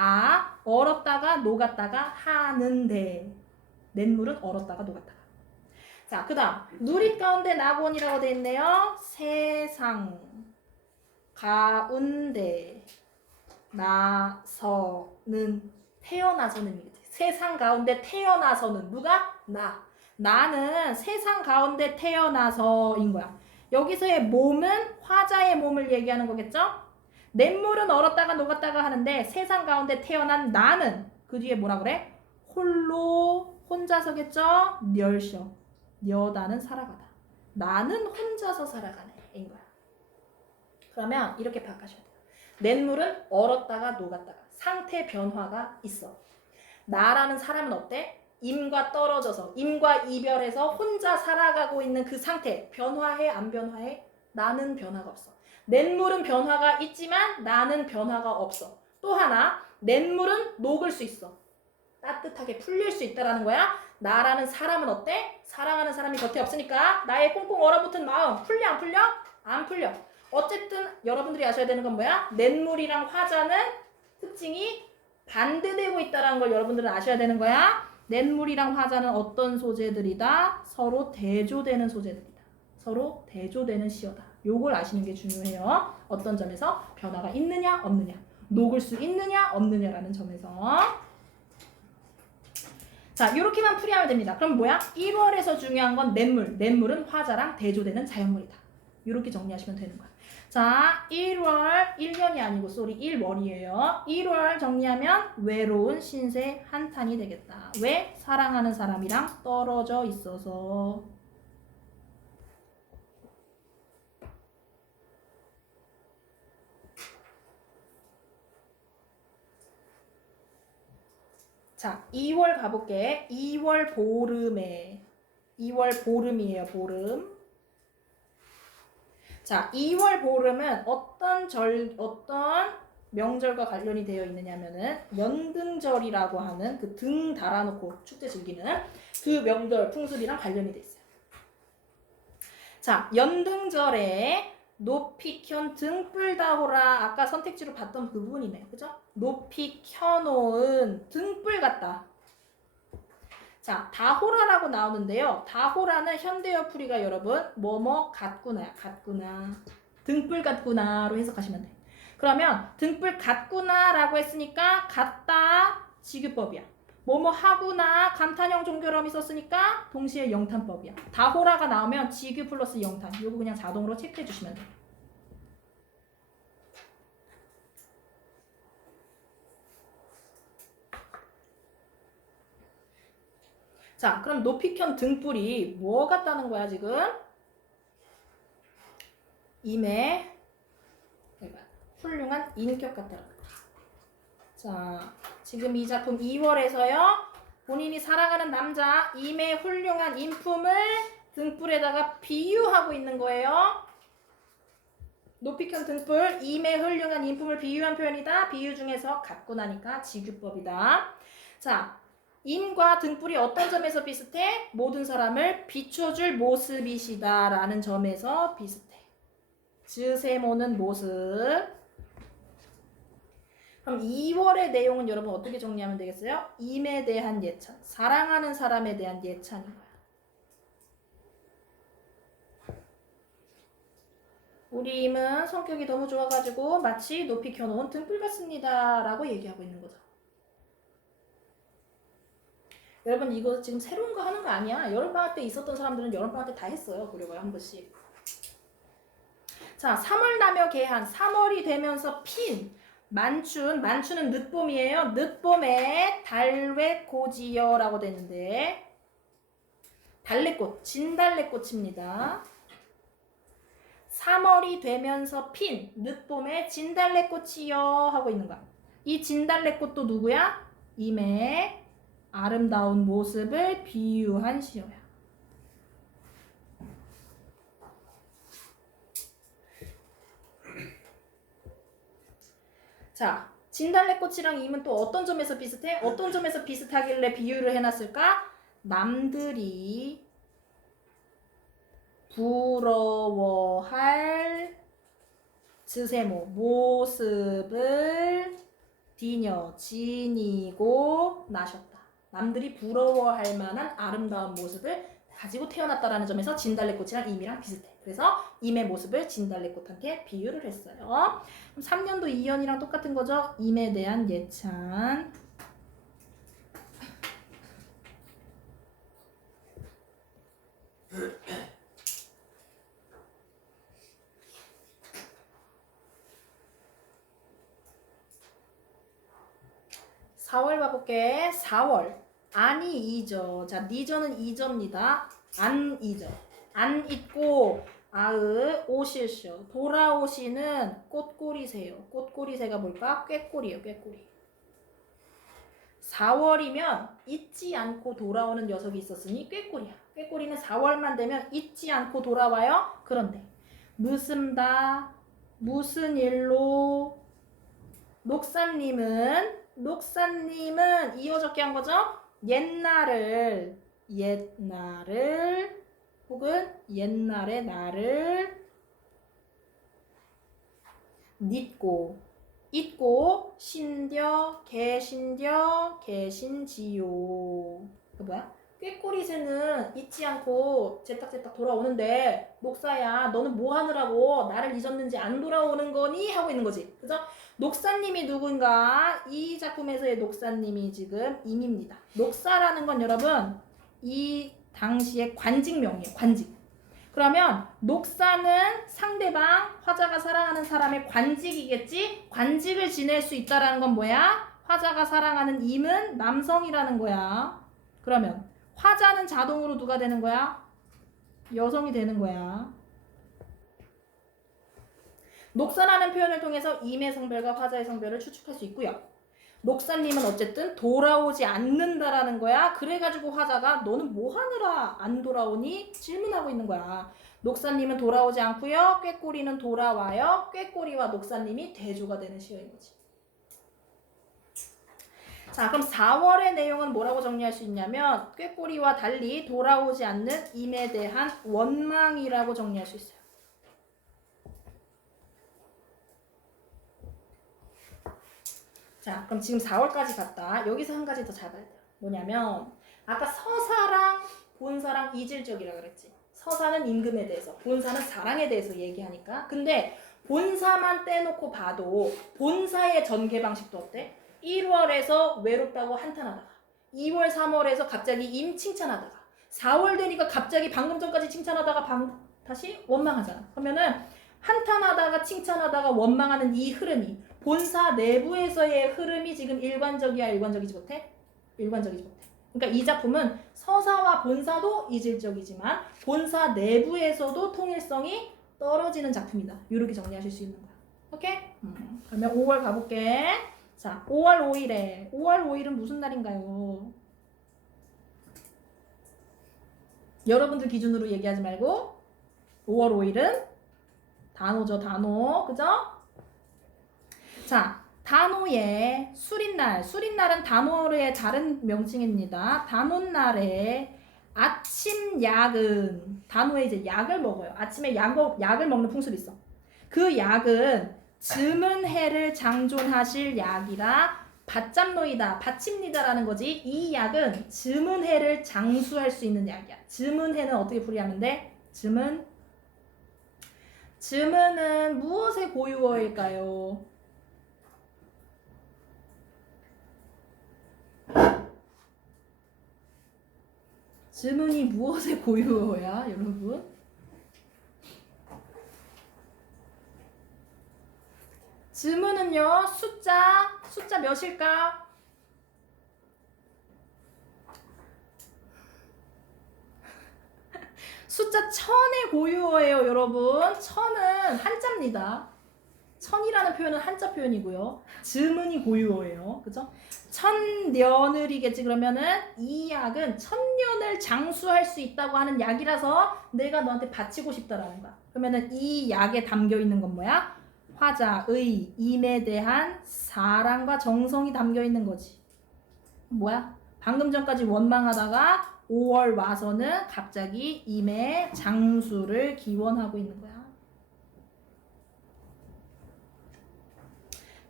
얼었다가 녹았다가 하는데 냇물은 얼었다가 녹았다가. 자, 그 다음 누릿 가운데 낙원이라고 돼 있네요. 세상 가운데 나서는 태어나서는 이겠지. 세상 가운데 태어나서는 누가? 나는 세상 가운데 태어나서인 거야. 여기서의 몸은 화자의 몸을 얘기하는 거겠죠? 냇물은 얼었다가 녹았다가 하는데 세상 가운데 태어난 나는 그 뒤에 뭐라 그래? 홀로 혼자서겠죠? 멸셔. 여다는 살아가다. 나는 혼자서 살아가네. 인 거야. 그러면 이렇게 바꿔셔야 돼요. 냇물은 얼었다가 녹았다가 상태 변화가 있어. 나라는 사람은 어때? 임과 떨어져서 임과 이별해서 혼자 살아가고 있는 그 상태. 변화해 안 변화해? 나는 변화가 없어. 냇물은 변화가 있지만 나는 변화가 없어. 또 하나, 냇물은 녹을 수 있어. 따뜻하게 풀릴 수 있다라는 거야. 나라는 사람은 어때? 사랑하는 사람이 곁에 없으니까 나의 꽁꽁 얼어붙은 마음 풀려 안 풀려? 안 풀려. 어쨌든 여러분들이 아셔야 되는 건 뭐야? 냇물이랑 화자는 특징이 반대되고 있다는 걸 여러분들은 아셔야 되는 거야. 냇물이랑 화자는 어떤 소재들이다? 서로 대조되는 소재들이다. 서로 대조되는 시어다. 요걸 아시는 게 중요해요. 어떤 점에서? 변화가 있느냐 없느냐, 녹을 수 있느냐 없느냐라는 점에서. 자, 이렇게만 풀이하면 됩니다. 그럼 뭐야? 1월에서 중요한 건 냇물. 냇물은 화자랑 대조되는 자연물이다. 이렇게 정리하시면 되는 거야. 자, 1월 1년이 아니고 쏘리 1월이에요. 1월 정리하면 외로운 신세 한탄이 되겠다. 왜? 사랑하는 사람이랑 떨어져 있어서. 자, 2월 가볼게. 2월 보름에. 2월 보름이에요, 보름. 자, 2월 보름은 어떤 명절과 관련이 되어 있느냐면은 연등절이라고 하는 그 등 달아놓고 축제 즐기는 그 명절 풍습이랑 관련이 돼 있어요. 자, 연등절에 높이 켠 등불 다호라. 아까 선택지로 봤던 그 부분이네요. 그죠? 높이 켜놓은 등불 같다. 자, 다호라라고 나오는데요. 다호라는 현대어 풀이가 여러분 뭐뭐 같구나야. 같구나. 등불 같구나로 해석하시면 돼. 그러면 등불 같구나라고 했으니까 같다 지규법이야. 뭐뭐 하구나 감탄형 종결음이 썼으니까 동시에 영탄법이야. 다호라가 나오면 지규 플러스 영탄. 요거 그냥 자동으로 체크해 주시면 돼요. 자, 그럼 높이 켠 등불이 뭐 같다는 거야 지금? 임의 훌륭한 인격 같다는 거야. 자, 지금 이 작품 2월에서요. 본인이 사랑하는 남자 임의 훌륭한 인품을 등불에다가 비유하고 있는 거예요. 높이 켠 등불, 임의 훌륭한 인품을 비유한 표현이다. 비유 중에서 같구나니까 지규법이다. 자, 임과 등불이 어떤 점에서 비슷해? 모든 사람을 비춰줄 모습이시다 라는 점에서 비슷해. 즈세모는 모습. 그럼 2월의 내용은 여러분 어떻게 정리하면 되겠어요? 임에 대한 예찬. 사랑하는 사람에 대한 예찬인 거야. 우리 임은 성격이 너무 좋아가지고 마치 높이 켜놓은 등불 같습니다 라고 얘기하고 있는 거죠. 여러분 이거 지금 새로운 거 하는 거 아니야. 여름방학 때 있었던 사람들은 여름방학 때 다 했어요. 그려봐요 한 번씩. 자, 3월 나며 개한. 3월이 되면서 핀. 만춘은 늦봄이에요. 늦봄에 달외고지여라고 되는데 달래꽃, 진달래꽃입니다. 3월이 되면서 핀, 늦봄에 진달래꽃이여 하고 있는 거야. 이 진달래꽃도 누구야? 임의 아름다운 모습을 비유한 시어야. 자, 진달래꽃이랑 임은 또 어떤 점에서 비슷해? 어떤 점에서 비슷하길래 비유를 해놨을까? 남들이 부러워할 즈세모 모습을 디녀 지니고 나셨다. 남들이 부러워할 만한 아름다운 모습을 가지고 태어났다라는 점에서 진달래꽃이랑 임이랑 비슷해. 그래서 임의 모습을 진달래꽃한테 비유를 했어요. 그럼 3년도 2년이랑 똑같은 거죠. 임에 대한 예찬. 4월 봐볼게. 4월. 안이 이저. 자, 니저는 이저입니다. 안 이저. 안 잊고 오실쇼. 돌아오시는 꽃꼬리새요. 꽃꼬리새가 뭘까? 꾀꼬리예요. 꾀꼬리. 4월이면 잊지 않고 돌아오는 녀석이 있었으니 꾀꼬리야. 꾀꼬리는 4월만 되면 잊지 않고 돌아와요. 그런데 무슨다 무슨 일로 녹사님은 이어적게 한 거죠. 옛날을 혹은 옛날의 나를 잊고 계신지요. 그 뭐야? 꾀꼬리새는 잊지 않고 제딱제딱 돌아오는데 녹사야 너는 뭐 하느라고 나를 잊었는지 안 돌아오는 거니? 하고 있는 거지. 그죠? 녹사님이 누군가? 이 작품에서의 녹사님이 지금 임입니다. 녹사라는 건 여러분 이 당시의 관직명이에요. 관직. 그러면 녹사는 상대방 화자가 사랑하는 사람의 관직이겠지? 관직을 지낼 수 있다라는 건 뭐야? 화자가 사랑하는 임은 남성이라는 거야. 그러면 화자는 자동으로 누가 되는 거야? 여성이 되는 거야. 녹사라는 표현을 통해서 임의 성별과 화자의 성별을 추측할 수 있고요. 녹사님은 어쨌든 돌아오지 않는다라는 거야. 그래가지고 화자가 너는 뭐 하느라 안 돌아오니? 질문하고 있는 거야. 녹사님은 돌아오지 않고요. 꾀꼬리는 돌아와요. 꾀꼬리와 녹사님이 대조가 되는 시어인 거지. 자, 그럼 4월의 내용은 뭐라고 정리할 수 있냐면 꾀꼬리와 달리 돌아오지 않는 임에 대한 원망이라고 정리할 수 있어요. 자, 그럼 지금 4월까지 갔다. 여기서 한 가지 더 잡아야 돼요. 뭐냐면 아까 서사랑 본사랑 이질적이라 그랬지. 서사는 임금에 대해서, 본사는 사랑에 대해서 얘기하니까. 근데 본사만 떼놓고 봐도 본사의 전개 방식도 어때? 1월에서 외롭다고 한탄하다가 2월, 3월에서 갑자기 임 칭찬하다가 4월 되니까 갑자기 방금 전까지 칭찬하다가 다시 원망하잖아. 그러면은 한탄하다가 칭찬하다가 원망하는 이 흐름이 본사 내부에서의 흐름이 지금 일관적이야, 일관적이지 못해? 일관적이지 못해. 그러니까 이 작품은 서사와 본사도 이질적이지만 본사 내부에서도 통일성이 떨어지는 작품이다. 이렇게 정리하실 수 있는 거야. 오케이? 그러면 5월 가볼게. 자, 5월 5일은 무슨 날인가요? 여러분들 기준으로 얘기하지 말고 5월 5일은 단오죠, 단오. 그죠? 자, 단오의 수린날은 단오의 다른 명칭입니다. 단오날에 아침 약은, 단오에 이제 약을 먹어요. 아침에 약을 먹는 풍습이 있어. 그 약은 즈문 해를 장존하실 약이라 받잡노이다, 받칩니다라는 거지. 이 약은 즈문 해를 장수할 수 있는 약이야. 즈문 해는 어떻게 풀이하면 돼? 즈문은 무엇의 고유어일까요? 즈문이 무엇의 고유어야, 여러분? 즈문은요, 숫자 몇일까? 숫자 1000의 고유어예요, 여러분. 1000은 한자입니다. 1000이라는 표현은 한자 표현이고요. 즈문이 고유어예요. 그죠? 천년을이겠지. 그러면은 이 약은 1000년을 장수할 수 있다고 하는 약이라서 내가 너한테 바치고 싶다라는 거야. 그러면은 이 약에 담겨 있는 건 뭐야? 화자의 임에 대한 사랑과 정성이 담겨 있는 거지. 뭐야? 방금 전까지 원망하다가 5월 와서는 갑자기 임의 장수를 기원하고 있는 거야.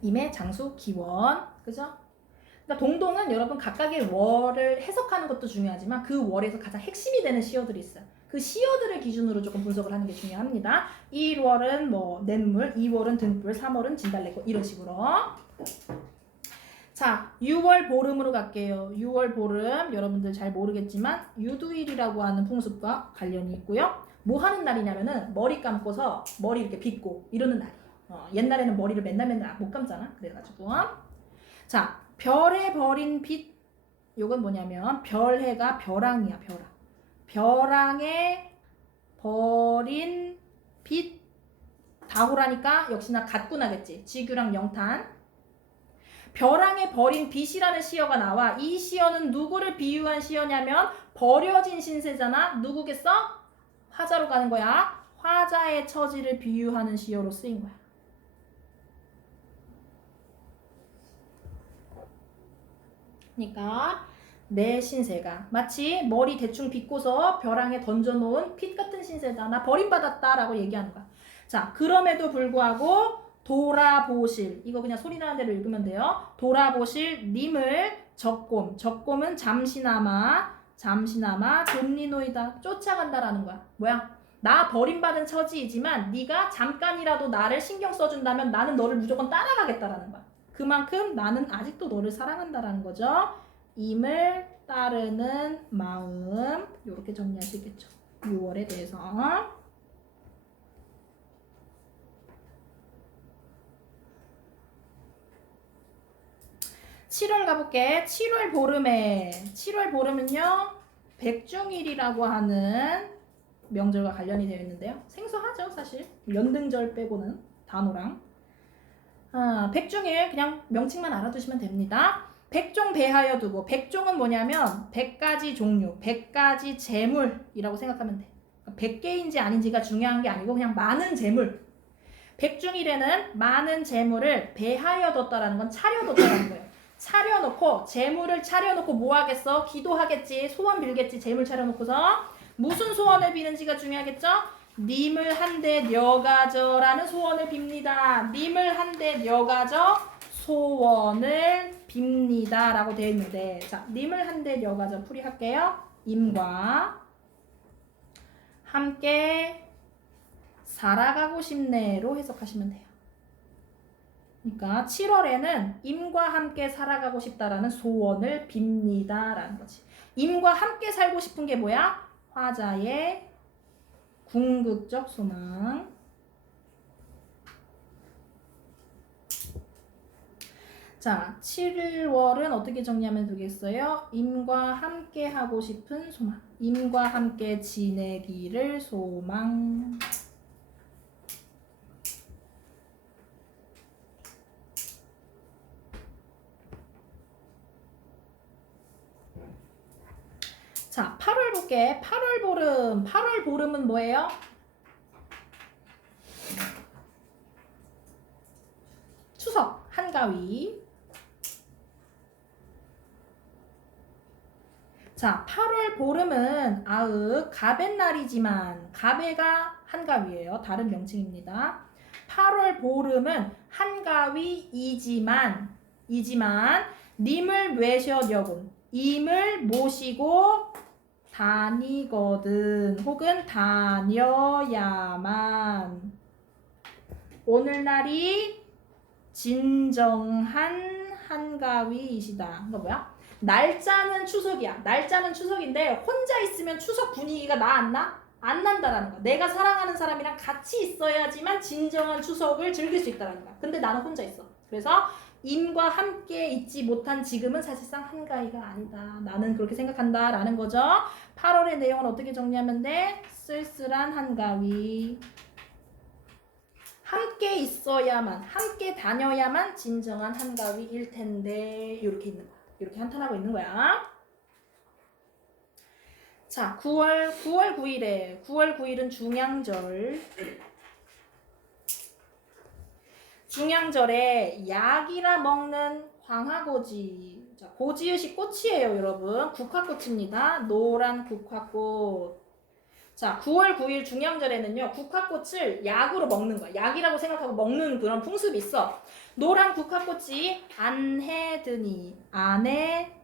임의 장수 기원. 그죠? 그러니까 동동은 여러분 각각의 월을 해석하는 것도 중요하지만 그 월에서 가장 핵심이 되는 시어들이 있어요. 그 시어들을 기준으로 조금 분석을 하는 게 중요합니다. 1월은 뭐 냇물, 2월은 등불, 3월은 진달래꽃 이런 식으로. 자, 6월 보름으로 갈게요. 6월 보름 여러분들 잘 모르겠지만 유두일이라고 하는 풍습과 관련이 있고요. 뭐 하는 날이냐면은 머리 감고서 머리 이렇게 빗고 이러는 날이에요. 옛날에는 머리를 맨날 못 감잖아. 그래가지고 자, 별해 버린 빛. 요건 뭐냐면 별해가 벼랑이야. 벼랑에 버린 빛. 다호라니까 역시나 같구나겠지. 지규랑 영탄. 벼랑에 버린 빛이라는 시어가 나와. 이 시어는 누구를 비유한 시어냐면 버려진 신세잖아. 누구겠어? 화자로 가는 거야. 화자의 처지를 비유하는 시어로 쓰인 거야. 그러니까 내 신세가 마치 머리 대충 빗고서 벼랑에 던져놓은 핏 같은 신세다. 나 버림받았다라고 얘기하는 거야. 자, 그럼에도 불구하고 돌아보실, 이거 그냥 소리 나는 대로 읽으면 돼요. 돌아보실 님을 적곰은 잠시나마 존리노이다. 쫓아간다라는 거야. 뭐야? 나 버림받은 처지이지만 네가 잠깐이라도 나를 신경 써준다면 나는 너를 무조건 따라가겠다라는 거야. 그만큼 나는 아직도 너를 사랑한다라는 거죠. 임을 따르는 마음, 이렇게 정리하시겠죠. 6월에 대해서. 7월 가볼게. 7월 보름은요 백중일이라고 하는 명절과 관련이 되어 있는데요. 생소하죠 사실. 연등절 빼고는 단오랑. 백중일 그냥 명칭만 알아두시면 됩니다. 백종 배하여 두고, 백종은 뭐냐면 100가지 종류, 100가지 재물이라고 생각하면 돼. 100개인지 아닌지가 중요한 게 아니고 그냥 많은 재물. 백중일에는 많은 재물을 배하여 뒀다라는 건 차려뒀다라는 거예요. 차려놓고, 재물을 차려놓고 뭐 하겠어? 기도하겠지, 소원 빌겠지. 재물 차려놓고서 무슨 소원을 비는지가 중요하겠죠? 님을 한데 녀가져라는 소원을 빕니다. 님을 한데 녀가져 소원을 빕니다 라고 되어 있는데, 자, 님을 한데 녀가져 풀이할게요. 임과 함께 살아가고 싶네로 해석하시면 돼요. 그러니까 7월에는 임과 함께 살아가고 싶다라는 소원을 빕니다 라는 거지. 임과 함께 살고 싶은 게 뭐야? 화자의 궁극적 소망. 자, 7월은 어떻게 정리하면 되겠어요? 임과 함께 하고 싶은 소망. 임과 함께 지내기를 소망. 자, 8월 볼게. 8월 보름. 8월 보름은 뭐예요? 추석, 한가위. 자, 8월 보름은 가베 날이지만, 가베가 한가위예요. 다른 명칭입니다. 8월 보름은 한가위이지만 님을 외셔려군. 임을 모시고 다니거든, 혹은 다녀야만. 오늘날이 진정한 한가위이시다. 그러니까 뭐야? 날짜는 추석이야. 날짜는 추석인데 혼자 있으면 추석 분위기가 나 안 나? 안 난다라는 거야. 내가 사랑하는 사람이랑 같이 있어야지만 진정한 추석을 즐길 수 있다라는 거야. 근데 나는 혼자 있어. 그래서 임과 함께 있지 못한 지금은 사실상 한가위가 아니다. 나는 그렇게 생각한다 라는 거죠. 8월의 내용을 어떻게 정리하면 돼? 쓸쓸한 한가위. 함께 있어야만, 함께 다녀야만 진정한 한가위일 텐데, 이렇게 있는 거야. 이렇게 한탄하고 있는 거야. 자, 9월 9일은 중양절. 중양절에 약이라 먹는 황화고지. 자, 고지읒이 꽃이에요, 여러분. 국화꽃입니다. 노란 국화꽃. 자, 9월 9일 중양절에는요, 국화꽃을 약으로 먹는 거야. 약이라고 생각하고 먹는 그런 풍습이 있어. 노란 국화꽃이 안해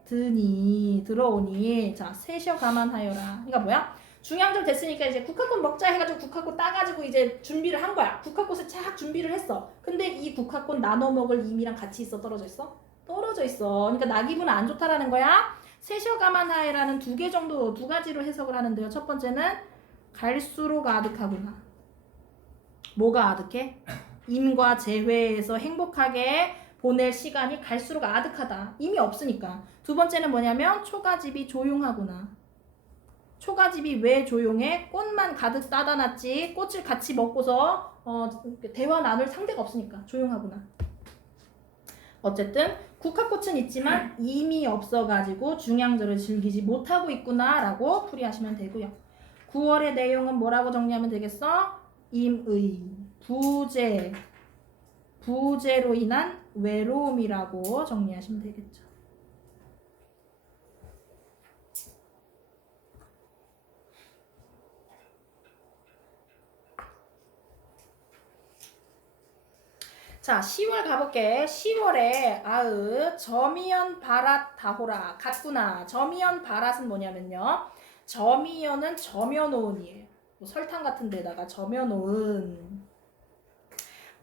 드니 들어오니, 자, 세셔 감안하여라. 그러니까 뭐야? 중양절 됐으니까 이제 국화꽃 먹자 해가지고 국화꽃 따가지고 이제 준비를 한 거야. 국화꽃을 착 준비를 했어. 근데 이 국화꽃 나눠 먹을 임이랑 같이 있어? 떨어져 있어? 떨어져 있어. 그러니까 나 기분 안 좋다라는 거야. 세셔 감안하여라는 두 가지로 해석을 하는데요. 첫 번째는 갈수록 아득하구나. 뭐가 아득해? 임과 재회에서 행복하게 보낼 시간이 갈수록 아득하다. 이미 없으니까. 두 번째는 뭐냐면 초가집이 조용하구나. 초가집이 왜 조용해? 꽃만 가득 따다 놨지. 꽃을 같이 먹고서 대화 나눌 상대가 없으니까 조용하구나. 어쨌든 국화꽃은 있지만 이미 없어가지고 중양절을 즐기지 못하고 있구나라고 풀이하시면 되고요. 9월의 내용은 뭐라고 정리하면 되겠어? 임의, 부재로 인한 외로움이라고 정리하시면 되겠죠. 자, 10월 가볼게. 10월에 점이연 바랏 다호라 같구나. 점이연 바랏은 뭐냐면요. 점이연은 점여놓은이에요. 뭐 설탕 같은 데다가 점여놓은.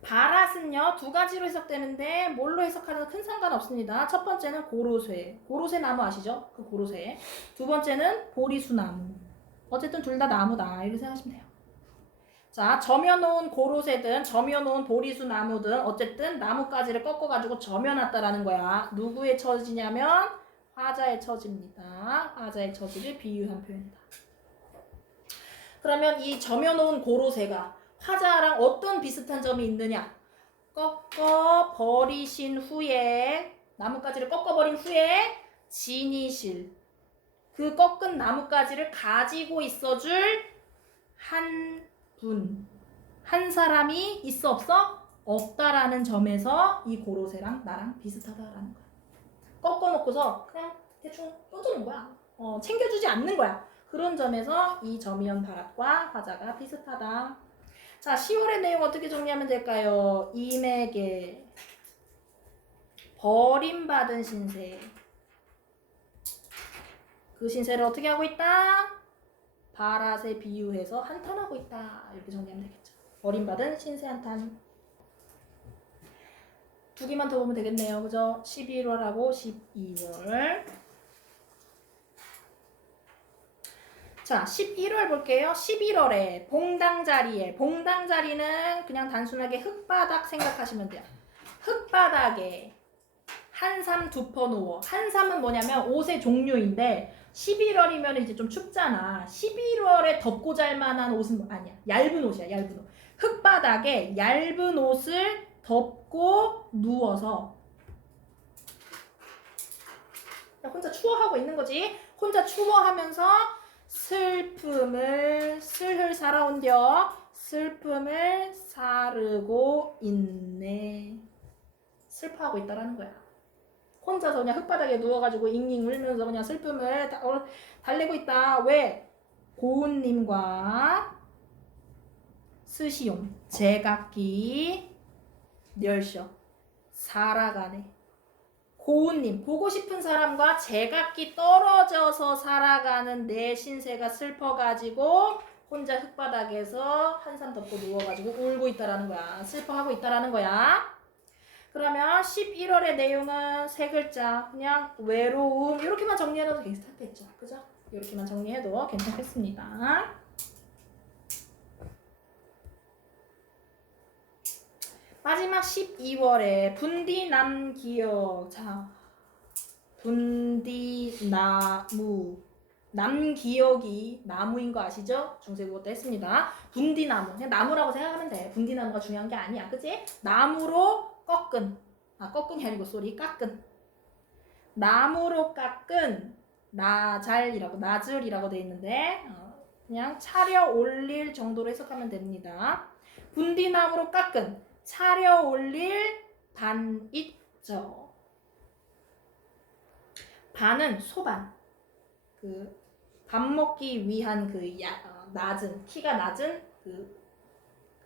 바랏은요, 두 가지로 해석되는데 뭘로 해석하든 큰 상관없습니다. 첫 번째는 고로쇠. 고로쇠 나무 아시죠? 그 고로쇠. 두 번째는 보리수나무. 어쨌든 둘 다 나무다. 이렇게 생각하시면 돼요. 자, 점여놓은 고로쇠든 점여놓은 보리수 나무든 어쨌든 나뭇가지를 꺾어가지고 점여놨다라는 거야. 누구의 처지냐면 화자의 처지입니다. 화자의 처지를 비유한 표현이다. 그러면 이 점여놓은 고로쇠가 화자랑 어떤 비슷한 점이 있느냐? 꺾어버리신 후에 나뭇가지를 꺾어버린 후에 지니실 그 꺾은 나뭇가지를 가지고 있어줄 한 사람이 있어 없어? 없다라는 점에서 이 고로쇠랑 나랑 비슷하다라는 거야. 꺾어놓고서 그냥 대충 던져놓은 거야. 챙겨주지 않는 거야. 그런 점에서 이 점이연 바랏과 화자가 비슷하다. 자, 10월의 내용 어떻게 정리하면 될까요? 임에게 버림받은 신세. 그 신세를 어떻게 하고 있다? 바랏에 비유해서 한탄하고 있다. 이렇게 정리하면 되겠죠. 버림받은 신세 한탄. 두 개만 더 보면 되겠네요. 그죠? 11월하고 12월. 자, 11월 볼게요. 11월에 봉당자리에. 봉당자리는 그냥 단순하게 흙바닥 생각하시면 돼요. 흙바닥에 한삼 두퍼놓어. 한삼은 뭐냐면 옷의 종류인데 11월이면 이제 좀 춥잖아. 11월에 덮고 잘 만한 옷은 아니야. 얇은 옷이야. 얇은 옷. 흙바닥에 얇은 옷을 덮고 누워서 혼자 추워하고 있는 거지. 혼자 추워하면서 슬픔을 슬흘 살아온겨. 슬픔을 사르고 있네. 슬퍼하고 있다라는 거야. 혼자서 그냥 흙바닥에 누워가지고 잉잉 울면서 그냥 슬픔을 달래고 있다. 왜? 고운님과 스시용, 제각기, 멸셔, 살아가네. 고운님, 보고 싶은 사람과 제각기 떨어져서 살아가는 내 신세가 슬퍼가지고 혼자 흙바닥에서 한삼 덮고 누워가지고 울고 있다라는 거야. 슬퍼하고 있다라는 거야. 그러면 11월의 내용은 세 글자, 그냥 외로움 이렇게만 정리해도 괜찮겠죠, 그죠? 이렇게만 정리해도 괜찮겠습니다. 마지막 12월에 분디남 기억. 자, 분디나무. 남기억이 나무인 거 아시죠? 중세국어 때 했습니다. 분디나무. 그냥 나무라고 생각하면 돼. 분디나무가 중요한 게 아니야. 그치? 나무로 꺾은. 꺾은이 아니고 깎은. 나무로 깎은 나즐이라고 돼 있는데 그냥 차려 올릴 정도로 해석하면 됩니다. 분디나무로 깎은 차려 올릴 반 있죠. 반은 소반. 그 밥 먹기 위한 키가 낮은 그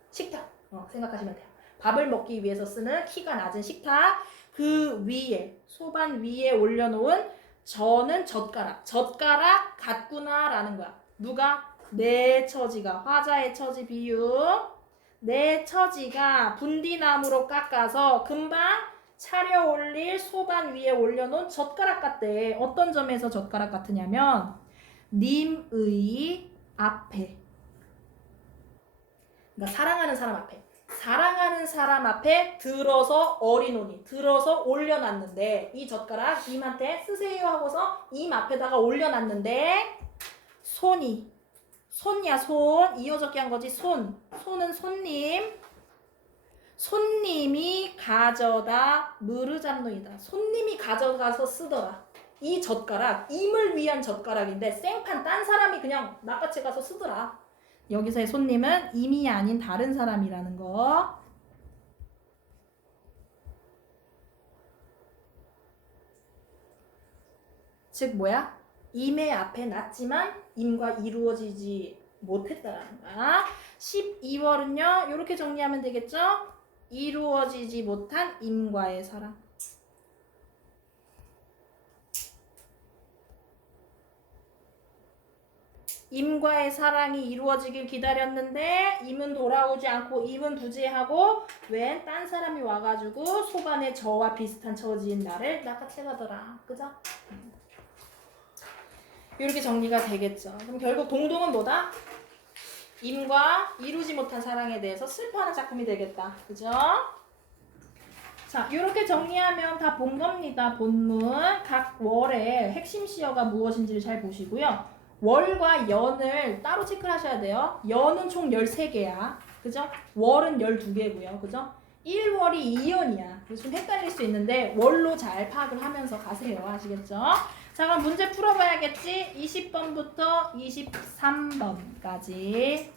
식탁 생각하시면 돼요. 밥을 먹기 위해서 쓰는 키가 낮은 식탁 그 위에 소반 위에 올려놓은 저는 젓가락 같구나라는 거야. 누가? 내 처지가 화자의 처지 비유. 내 처지가 분디나무로 깎아서 금방 차려 올릴 소반 위에 올려놓은 젓가락 같대. 어떤 점에서 젓가락 같으냐면 님의 앞에. 그러니까 사랑하는 사람 앞에. 사랑하는 사람 앞에 들어서 어린오니 들어서 올려놨는데 이 젓가락 임한테 쓰세요 하고서 임 앞에다가 올려놨는데 손이야 손 이어적기 한 거지 손은 손님이 가져다 무르잡노이다. 손님이 가져가서 쓰더라. 이 젓가락 임을 위한 젓가락인데 생판 딴 사람이 그냥 낚아채 가서 쓰더라. 여기서의 손님은 임이 아닌 다른 사람이라는 거. 즉 뭐야? 임의 앞에 놨지만 임과 이루어지지 못했다라는 거야. 12월은요. 이렇게 정리하면 되겠죠? 이루어지지 못한 임과의 사랑. 임과의 사랑이 이루어지길 기다렸는데 임은 돌아오지 않고 임은 부재하고 웬 딴 사람이 와가지고 소반의 저와 비슷한 처지인 나를 낚아채가더라. 그죠? 이렇게 정리가 되겠죠. 그럼 결국 동동은 뭐다? 임과 이루지 못한 사랑에 대해서 슬퍼하는 작품이 되겠다. 그죠? 자, 이렇게 정리하면 다 본 겁니다. 본문. 각 월의 핵심 시어가 무엇인지를 잘 보시고요. 월과 연을 따로 체크를 하셔야 돼요. 연은 총 13개야. 그죠? 월은 12개고요. 그죠? 1월이 2연이야. 그래서 좀 헷갈릴 수 있는데 월로 잘 파악을 하면서 가세요. 아시겠죠? 자, 그럼 문제 풀어봐야겠지? 20번부터 23번까지.